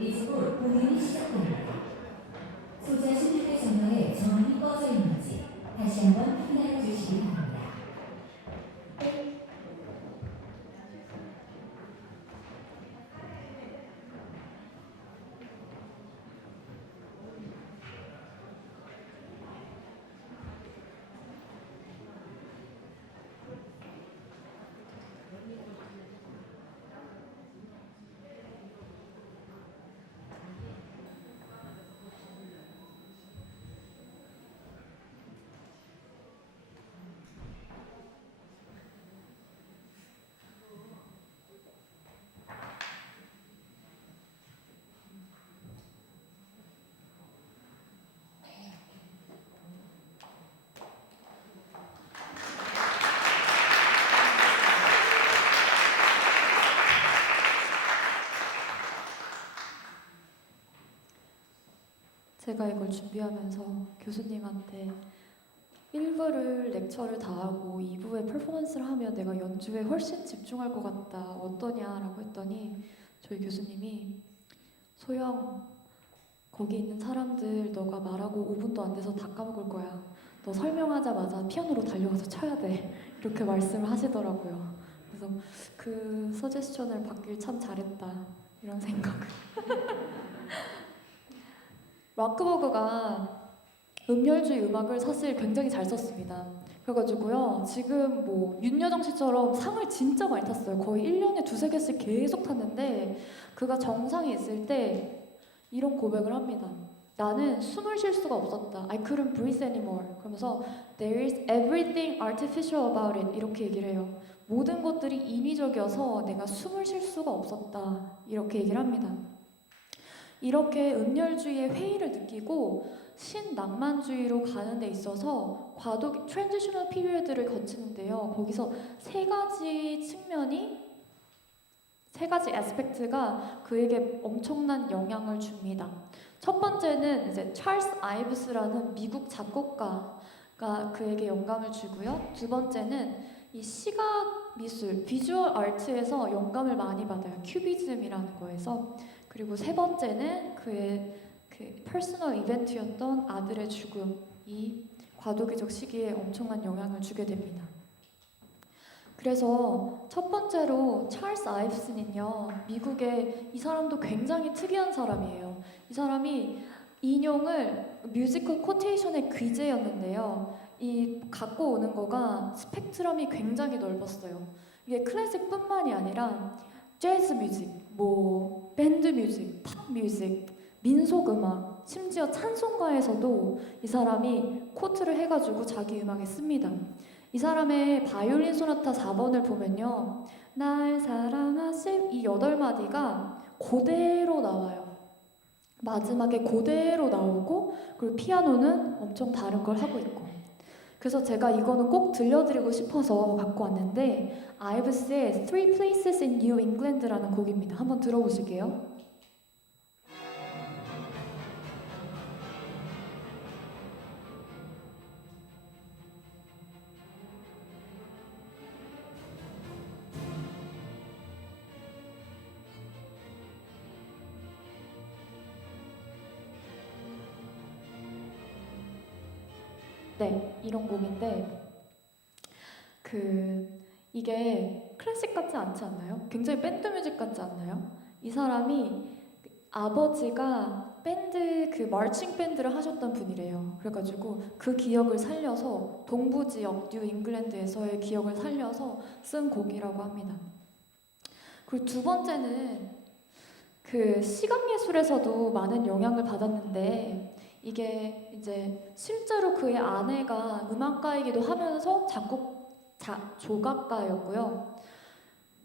이제 곧 공연이 시작됩니다. 소지하신 휴대전화에 전원이 꺼져 있는지 다시 한번 확인해 주시기 바랍니다. 제가 이걸 준비하면서 교수님한테 1부를 렉처를 다 하고 2부에 퍼포먼스를 하면 내가 연주에 훨씬 집중할 것 같다. 어떠냐라고 했더니 저희 교수님이 소영, 거기 있는 사람들 너가 말하고 5분도 안 돼서 다 까먹을 거야. 너 설명하자마자 피아노로 달려가서 쳐야 돼. 이렇게 말씀을 하시더라고요. 그래서 그 서제스션을 받길 참 잘했다. 이런 생각을. 락크버그가 음열주의 음악을 사실 굉장히 잘 썼습니다. 그래가지고요, 지금 뭐 윤여정 씨처럼 상을 진짜 많이 탔어요. 거의 1년에 2~3개씩 계속 탔는데, 그가 정상에 있을 때 이런 고백을 합니다. 나는 숨을 쉴 수가 없었다. I couldn't breathe anymore. 그러면서 There is everything artificial about it. 이렇게 얘기를 해요. 모든 것들이 인위적이어서 내가 숨을 쉴 수가 없었다. 이렇게 얘기를 합니다. 이렇게 음열주의의 회의를 느끼고 신낭만주의로 가는 데 있어서 과도기 트랜지셔널 피리어드를 거치는데요. 거기서 세 가지 애스펙트가 그에게 엄청난 영향을 줍니다. 첫 번째는 이제 찰스 아이브스라는 미국 작곡가가 그에게 영감을 주고요. 두 번째는 이 시각 미술, 비주얼 아트에서 영감을 많이 받아요. 큐비즘이라는 거에서. 그리고 세 번째는 그의 그 퍼스널 이벤트였던 아들의 죽음이 과도기적 시기에 엄청난 영향을 주게 됩니다. 그래서 첫 번째로 찰스 아이브스는요, 미국의 이 사람도 굉장히 특이한 사람이에요. 이 사람이 인용을 뮤지컬 코테이션의 귀재였는데요. 이 갖고 오는 거가 스펙트럼이 굉장히 넓었어요. 이게 클래식뿐만이 아니라 재즈 뮤직, 뭐 밴드 뮤직, 팝 뮤직, 민속 음악, 심지어 찬송가에서도 이 사람이 코트를 해가지고 자기 음악에 씁니다. 이 사람의 바이올린 소나타 4번을 보면요, 날 사랑하실 이 8마디가 그대로 나와요. 마지막에 그대로 나오고, 그리고 피아노는 엄청 다른 걸 하고 있고. 그래서 제가 이거는 꼭 들려드리고 싶어서 갖고 왔는데, 아이브스의 Three Places in New England라는 곡입니다. 한번 들어보실게요. 네, 이런 곡인데 이게 클래식 같지 않지 않나요? 굉장히 밴드 뮤직 같지 않나요? 이 사람이 아버지가 밴드 마르칭 밴드를 하셨던 분이래요. 그래가지고 그 기억을 살려서 동부 지역 뉴 잉글랜드에서의 기억을 살려서 쓴 곡이라고 합니다. 그리고 두 번째는 시각 예술에서도 많은 영향을 받았는데, 이게 이제 실제로 그의 아내가 음악가이기도 하면서 조각가였고요.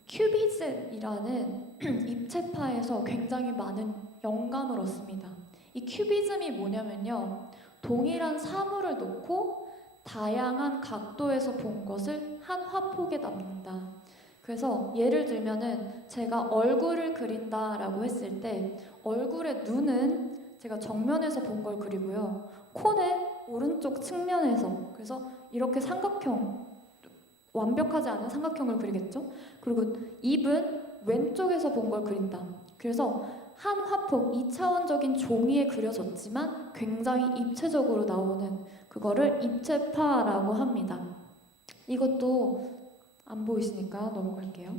큐비즘이라는 입체파에서 굉장히 많은 영감을 얻습니다. 이 큐비즘이 뭐냐면요, 동일한 사물을 놓고 다양한 각도에서 본 것을 한 화폭에 담는다. 그래서 예를 들면은 제가 얼굴을 그린다라고 했을 때 얼굴의 눈은 제가 정면에서 본 걸 그리고요, 코는 오른쪽 측면에서, 그래서 이렇게 삼각형, 완벽하지 않은 삼각형을 그리겠죠. 그리고 입은 왼쪽에서 본 걸 그린다. 그래서 한 화폭 2차원적인 종이에 그려졌지만 굉장히 입체적으로 나오는 그거를 입체파라고 합니다. 이것도 안 보이시니까 넘어갈게요.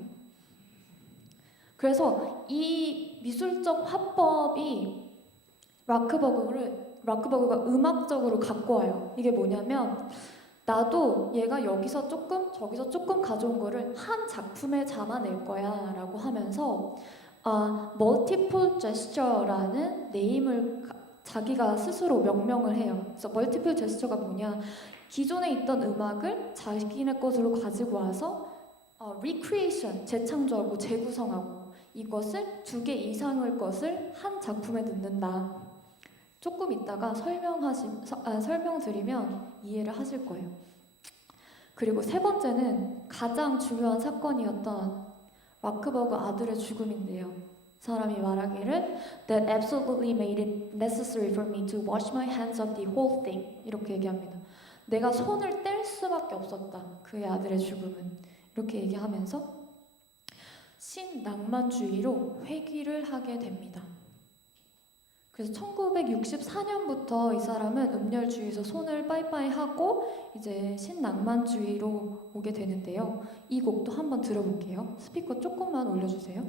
그래서 이 미술적 화법이 락크버그가 음악적으로 갖고 와요. 이게 뭐냐면 나도 얘가 여기서 조금 저기서 조금 가져온 거를 한 작품에 담아낼 거야 라고 하면서 멀티플 제스처라는 네임을 자기가 스스로 명명을 해요. 그래서 멀티플 제스처가 뭐냐, 기존에 있던 음악을 자기네 것으로 가지고 와서 리크리에이션, 재창조하고 재구성하고 이것을 2개 이상의 것을 한 작품에 넣는다. 조금 이따가 설명드리면 이해를 하실 거예요. 그리고 세 번째는 가장 중요한 사건이었던 락크버그 아들의 죽음인데요. 사람이 말하기를 That absolutely made it necessary for me to wash my hands of the whole thing. 이렇게 얘기합니다. 내가 손을 뗄 수밖에 없었다. 그의 아들의 죽음은. 이렇게 얘기하면서 신낭만주의로 회귀를 하게 됩니다. 그래서 1964년부터 이 사람은 음열주의에서 손을 빠이빠이 하고 이제 신낭만주의로 오게 되는데요. 이 곡도 한번 들어볼게요. 스피커 조금만 올려주세요.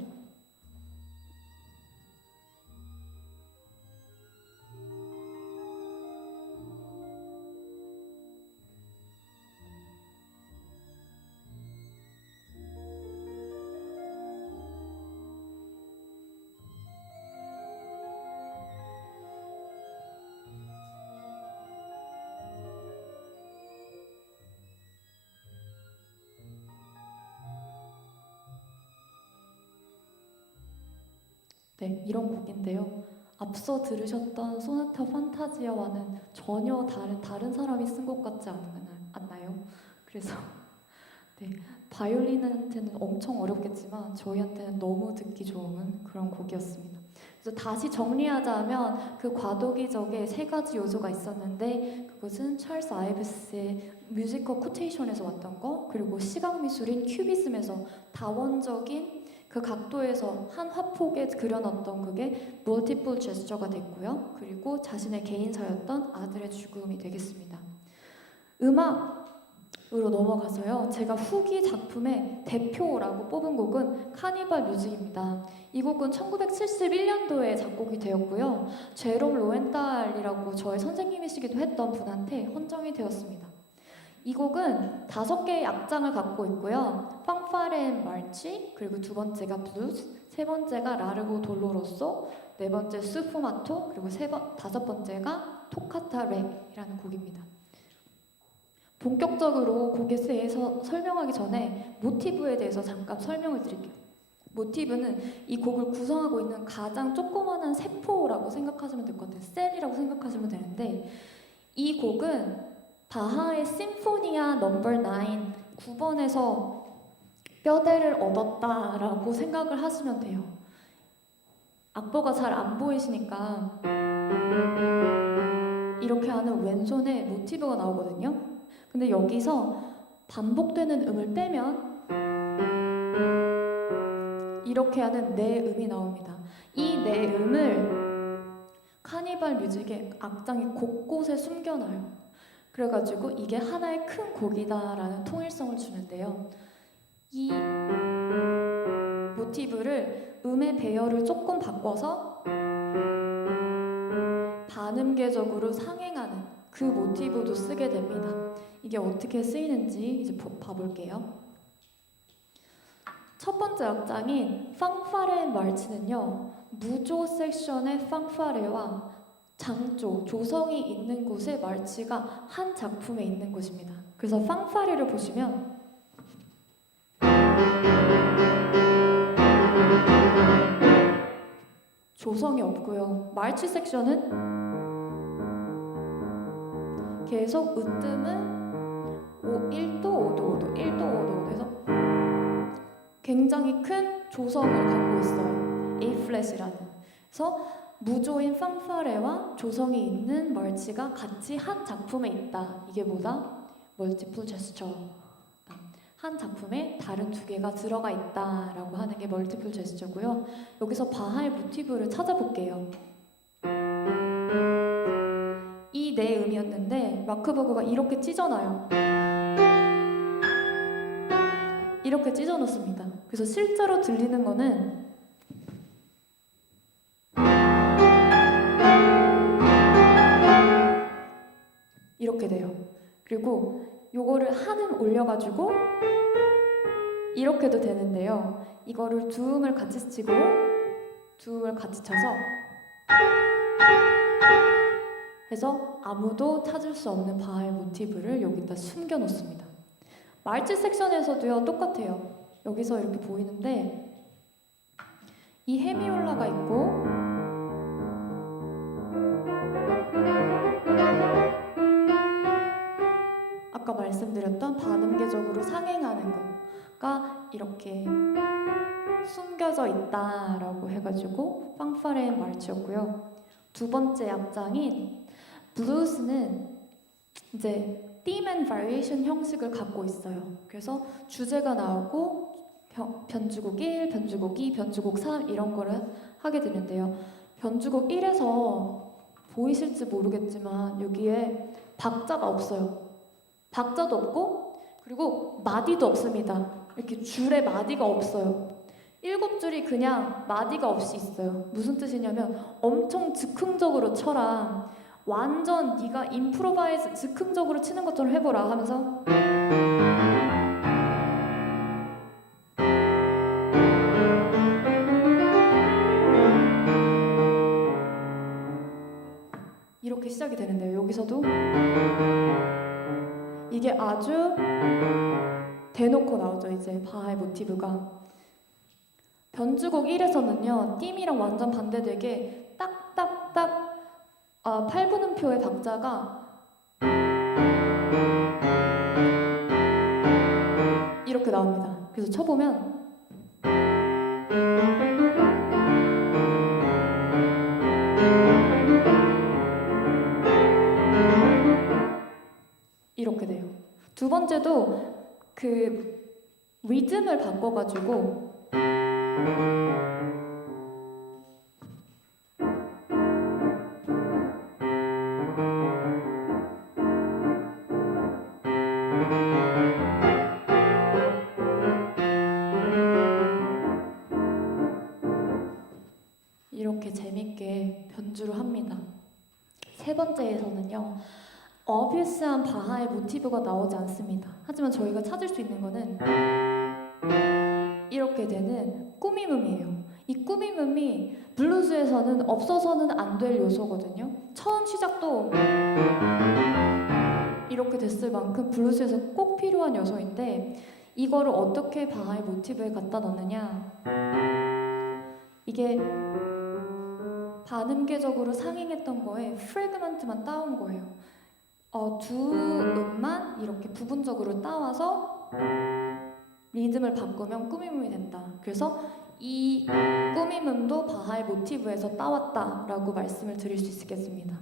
네, 이런 곡인데요. 앞서 들으셨던 소나타 판타지아와는 전혀 다른 사람이 쓴 것 같지 않나요? 그래서 네, 바이올린한테는 엄청 어렵겠지만 저희한테는 너무 듣기 좋은 그런 곡이었습니다. 그래서 다시 정리하자면 그 과도기적의 3가지 요소가 있었는데 그것은 찰스 아이브스의 뮤지컬 코테이션에서 왔던 거, 그리고 시각미술인 큐비즘에서 다원적인 그 각도에서 한 화폭에 그려놨던 그게 멀티플 제스처가 됐고요. 그리고 자신의 개인사였던 아들의 죽음이 되겠습니다. 음악으로 넘어가서요. 제가 후기 작품의 대표라고 뽑은 곡은 카니발 뮤직입니다. 이 곡은 1971년도에 작곡이 되었고요. 제롬 로엔탈이라고 저의 선생님이시기도 했던 분한테 헌정이 되었습니다. 이 곡은 5개의 악장을 갖고 있고요. 팡파레 마르치, 그리고 2번째가 블루스, 3번째가 라르고 돌로로소, 4번째 스푸마토, 그리고 5번째가 토카타 렉이라는 곡입니다. 본격적으로 곡에 대해서 설명하기 전에 모티브에 대해서 잠깐 설명을 드릴게요. 모티브는 이 곡을 구성하고 있는 가장 조그마한 세포라고 생각하시면 될 것 같아요. 셀이라고 생각하시면 되는데 이 곡은 바하의 심포니아 넘버 9번에서 뼈대를 얻었다라고 생각을 하시면 돼요. 악보가 잘 안 보이시니까 이렇게 하는 왼손에 모티브가 나오거든요. 근데 여기서 반복되는 음을 빼면 이렇게 하는 네 음이 나옵니다. 이 네 음을 카니발 뮤직의 악장이 곳곳에 숨겨놔요. 그래가지고 이게 하나의 큰 곡이다라는 통일성을 주는데요. 이 모티브를 음의 배열을 조금 바꿔서 반음계적으로 상행하는 그 모티브도 쓰게 됩니다. 이게 어떻게 쓰이는지 이제 봐볼게요. 첫 번째 악장인 팡파레 말치는요. 무조 섹션의 팡파레와 장조, 조성이 있는 곳에 말치가 한 작품에 있는 곳입니다. 그래서 팡파레를 보시면 조성이 없고요. 말치 섹션은 계속 으뜸은 1도, 5도, 5도, 1도, 5도 해서 굉장히 큰 조성을 갖고 있어요. A 플랫이라는. 그래서 무조인 팡파레와 조성이 있는 멀치가 같이 한 작품에 있다. 이게 뭐다? 멀티플 제스처. 한 작품에 다른 두 개가 들어가 있다라고 하는 게 멀티플 제스처고요. 여기서 바하의 모티브를 찾아볼게요. 이 네 음이었는데 마크버그가 이렇게 찢어놔요. 이렇게 찢어놓습니다. 그래서 실제로 들리는 거는 이렇게 돼요. 그리고 요거를 한음 올려가지고 이렇게도 되는데요. 이거를 두 음을 같이 치고 두 음을 같이 쳐서 해서 아무도 찾을 수 없는 바하의 모티브를 여기다 숨겨놓습니다. 말치 섹션에서도요 똑같아요. 여기서 이렇게 보이는데 이 헤미올라가 있고 아까 말씀드렸던 반음계적으로 상행하는 거가 이렇게 숨겨져 있다라고 해가지고 빵파레 말치였고요. 두 번째 악장인 블루스는 이제 theme and variation 형식을 갖고 있어요. 그래서 주제가 나오고 변주곡 1, 변주곡 2, 변주곡 3 이런 거를 하게 되는데요. 변주곡 1에서 보이실지 모르겠지만 여기에 박자가 없어요. 박자도 없고 그리고 마디도 없습니다. 이렇게 줄에 마디가 없어요. 7줄이 그냥 마디가 없이 있어요. 무슨 뜻이냐면 엄청 즉흥적으로 쳐라. 완전 네가 임프로바이즈 즉흥적으로 치는 것처럼 해보라 하면서 이렇게 시작이 되는데요. 여기서도 이게 아주 대놓고 나오죠. 이제 바하의 모티브가 변주곡 1에서는요 띠이랑 완전 반대되게 딱딱딱 8분음표의 박자가 이렇게 나옵니다. 그래서 쳐보면 이렇게 돼요. 두 번째도 그 리듬을 바꿔가지고 이렇게 재밌게 변주를 합니다. 세 번째에서는요 어비스한 바하의 모티브가 나오지 않습니다. 하지만 저희가 찾을 수 있는 거는 이렇게 되는 꾸밈음이에요. 이 꾸밈음이 블루스에서는 없어서는 안 될 요소거든요. 처음 시작도 이렇게 됐을 만큼 블루스에서 꼭 필요한 요소인데 이거를 어떻게 바하의 모티브에 갖다 넣느냐, 이게 반음계적으로 상행했던 거에 프래그먼트만 따온 거예요. 두 음만 이렇게 부분적으로 따와서 리듬을 바꾸면 꾸밈음이 된다. 그래서 이 꾸밈음도 바하의 모티브에서 따왔다라고 말씀을 드릴 수 있겠습니다.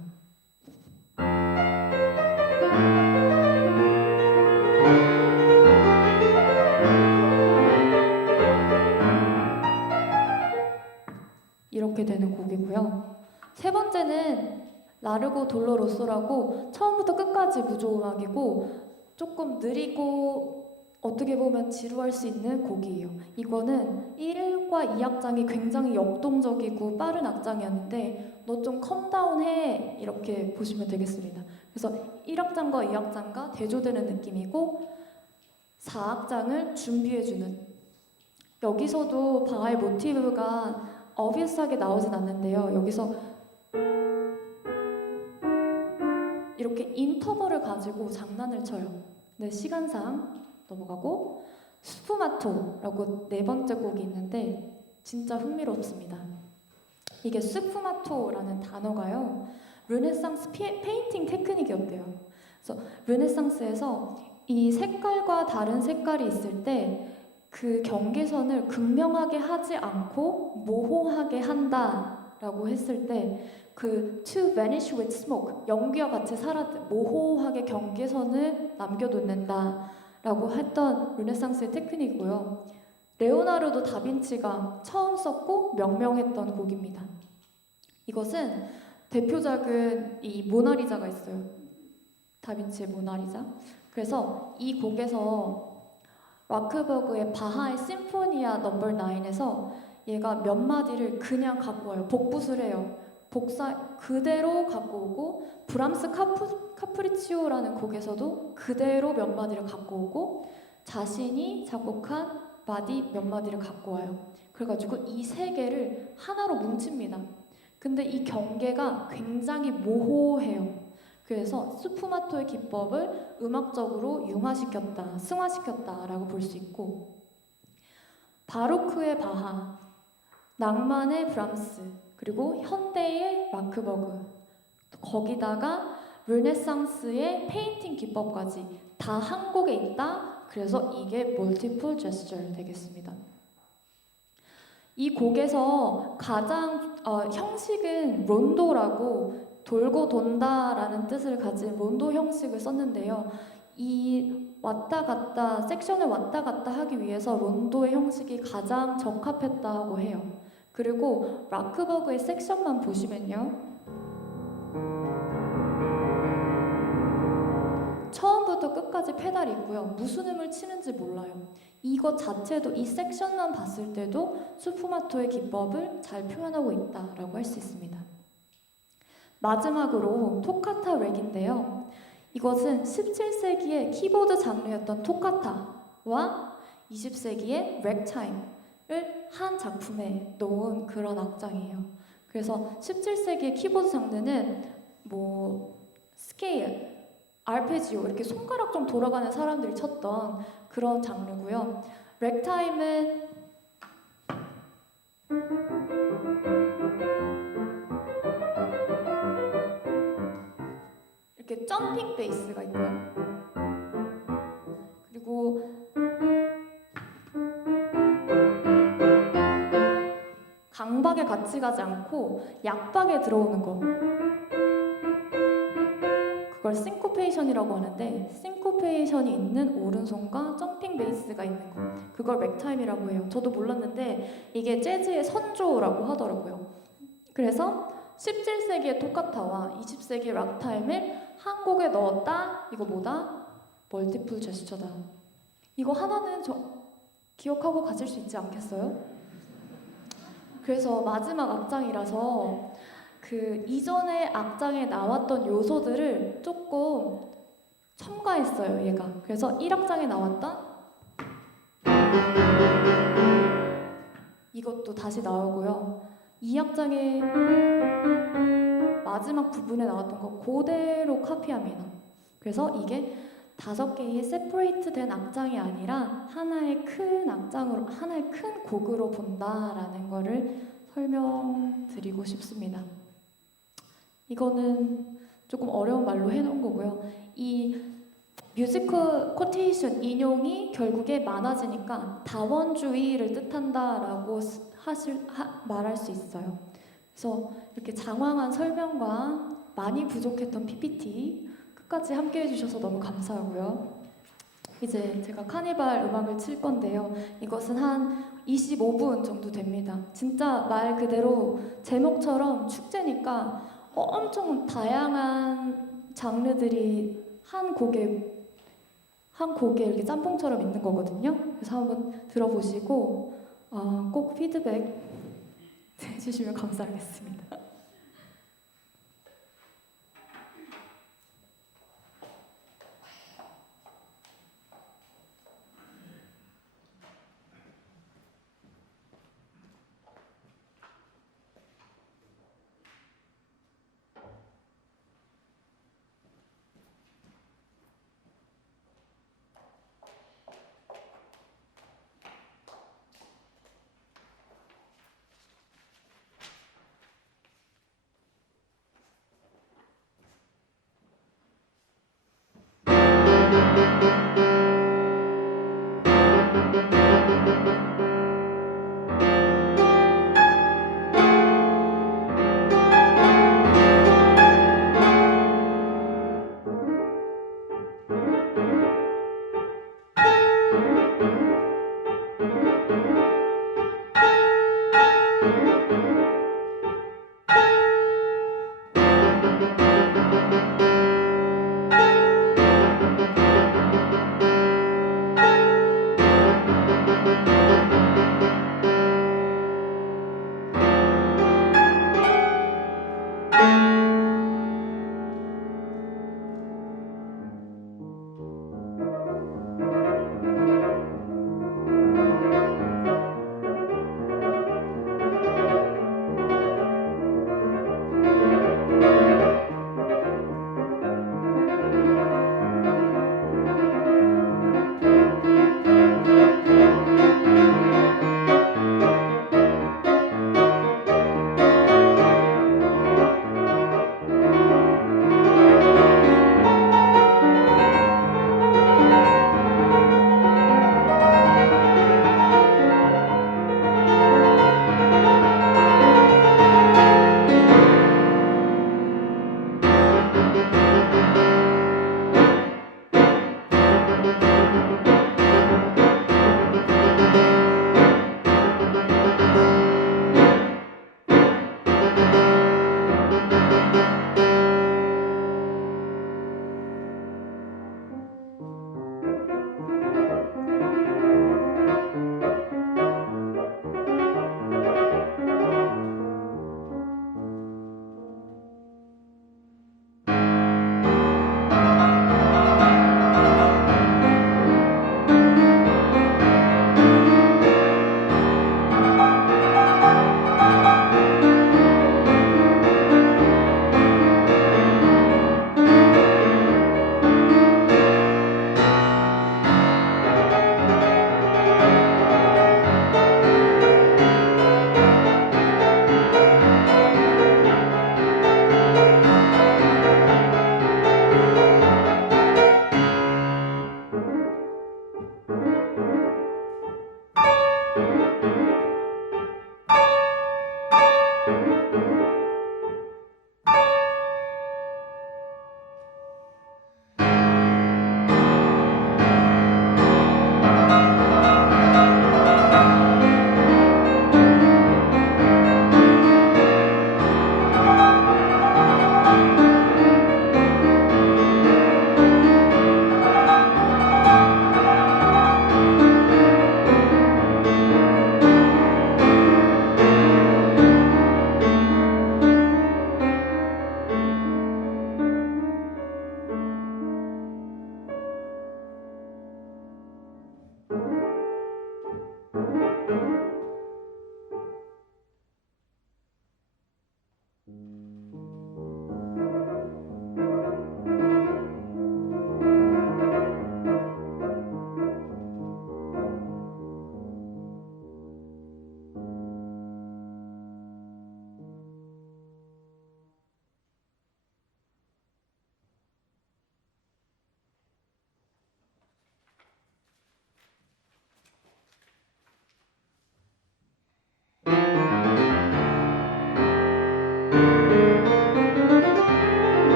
이렇게 되는 곡이고요. 세 번째는 라르고 돌로로소라고 처음부터 끝까지 무조음악이고 조금 느리고 어떻게 보면 지루할 수 있는 곡이에요. 이거는 1과 2악장이 굉장히 역동적이고 빠른 악장이었는데 너 좀 컴다운해 이렇게 보시면 되겠습니다. 그래서 1악장과 2악장과 대조되는 느낌이고 4악장을 준비해주는, 여기서도 바하의 모티브가 어비스하게 나오진 않는데요. 여기서 이렇게 인터벌을 가지고 장난을 쳐요. 네, 시간상 넘어가고 스푸마토라고 네 번째 곡이 있는데 진짜 흥미롭습니다. 이게 스푸마토라는 단어가요 르네상스 페인팅 테크닉이었대요. 그래서 르네상스에서 이 색깔과 다른 색깔이 있을 때 그 경계선을 극명하게 하지 않고 모호하게 한다라고 했을 때 그 to vanish with smoke, 연기와 같이 모호하게 경계선을 남겨놓는다 라고 했던 르네상스의 테크닉이고요. 레오나르도 다빈치가 처음 썼고 명명했던 곡입니다. 이것은 대표작은 이 모나리자가 있어요. 다빈치의 모나리자. 그래서 이 곡에서 와크버그의 바하의 심포니아 넘버 9에서 얘가 몇 마디를 그냥 갖고 와요. 복붙을 해요. 복사 그대로 갖고 오고 브람스 카프리치오라는 곡에서도 그대로 몇 마디를 갖고 오고 자신이 작곡한 마디 몇 마디를 갖고 와요. 그래가지고 이 세 개를 하나로 뭉칩니다. 근데 이 경계가 굉장히 모호해요. 그래서 스푸마토의 기법을 음악적으로 융화시켰다, 승화시켰다라고 볼 수 있고 바로크의 바하, 낭만의 브람스, 그리고 현대의 마크버그, 거기다가 르네상스의 페인팅 기법까지 다 한 곡에 있다. 그래서 이게 멀티플 제스처 되겠습니다. 이 곡에서 가장 형식은 론도라고 돌고 돈다라는 뜻을 가진 론도 형식을 썼는데요. 이 왔다 갔다 섹션을 왔다 갔다 하기 위해서 론도의 형식이 가장 적합했다고 해요. 그리고 라크버그의 섹션만 보시면요. 처음부터 끝까지 페달이 있고요. 무슨 음을 치는지 몰라요. 이것 자체도 이 섹션만 봤을 때도 스푸마토의 기법을 잘 표현하고 있다라고 할 수 있습니다. 마지막으로 토카타 렉인데요. 이것은 17세기의 키보드 장르였던 토카타와 20세기의 렉타임을 한 작품에 넣은 그런 악장이에요. 그래서 17세기의 키보드 장르는 스케일, 알페지오 이렇게 손가락 좀 돌아가는 사람들이 쳤던 그런 장르고요. 렉타임은 이렇게 점핑 베이스가 있고요. 그리고 강박에 같이 가지 않고 약박에 들어오는 거. 그걸 싱코페이션이라고 하는데 싱코페이션이 있는 오른손과 점핑 베이스가 있는 거. 그걸 렉타임이라고 해요. 저도 몰랐는데 이게 재즈의 선조라고 하더라고요. 그래서 17세기의 토카타와 20세기의 락타임을 한 곡에 넣었다. 이거 뭐다? 멀티플 제스처다. 이거 하나는 기억하고 가실 수 있지 않겠어요? 그래서 마지막 악장이라서 그 이전의 악장에 나왔던 요소들을 조금 첨가했어요, 얘가. 그래서 1악장에 나왔던 이것도 다시 나오고요. 2악장의 마지막 부분에 나왔던 거 그대로 카피합니다. 그래서 이게 5개의 세퍼레이트 된 악장이 아니라 하나의 큰 악장으로, 하나의 큰 곡으로 본다라는 거를 설명드리고 싶습니다. 이거는 조금 어려운 말로 해놓은 거고요. 이 뮤지컬 코테이션 인용이 결국에 많아지니까 다원주의를 뜻한다라고 말할 수 있어요. 그래서 이렇게 장황한 설명과 많이 부족했던 PPT 끝까지 함께 해주셔서 너무 감사하고요. 이제 제가 카니발 음악을 칠 건데요. 이것은 한 25분 정도 됩니다. 진짜 말 그대로 제목처럼 축제니까 엄청 다양한 장르들이 한 곡에 이렇게 짬뽕처럼 있는 거거든요. 그래서 한번 들어보시고 꼭 피드백 해주시면 감사하겠습니다.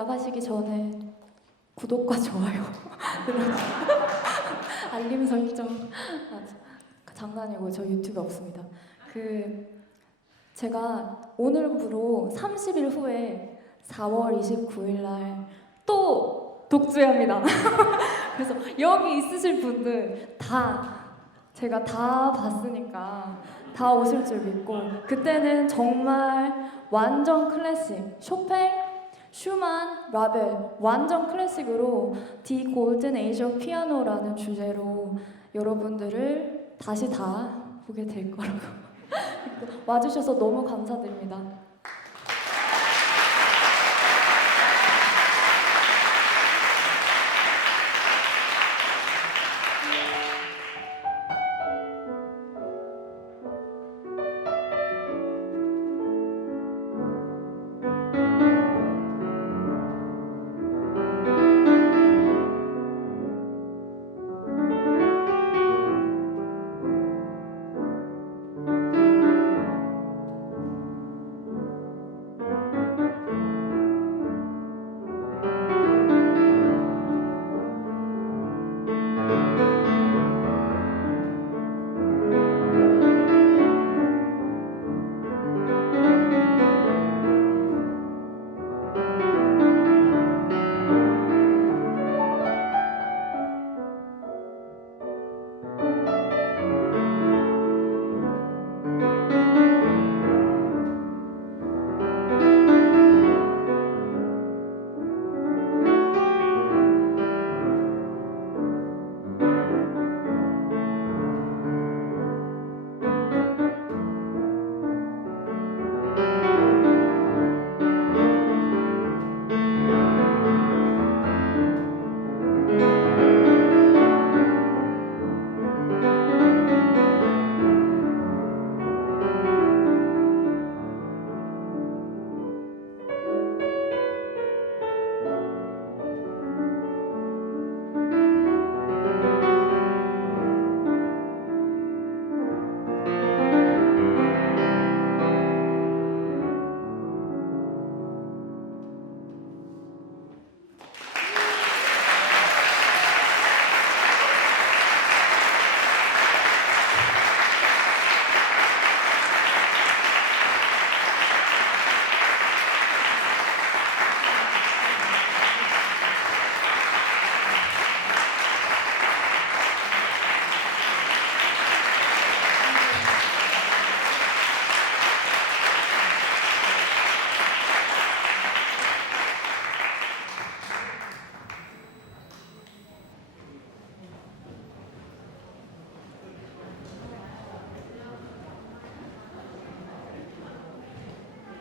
나가시기 전에 구독과 좋아요 알림 설정. 장난이고 저 유튜브 없습니다. 제가 오늘부로 30일 후에 4월 29일 날 또 독주회합니다. 그래서 여기 있으실 분들 제가 다 봤으니까 다 오실 줄 믿고, 그때는 정말 완전 클래식, 쇼팽, 슈만, 라벨 완전 클래식으로 디 골든 에이지 오브 피아노라는 주제로 여러분들을 다시 다 보게 될 거라고 와주셔서 너무 감사드립니다.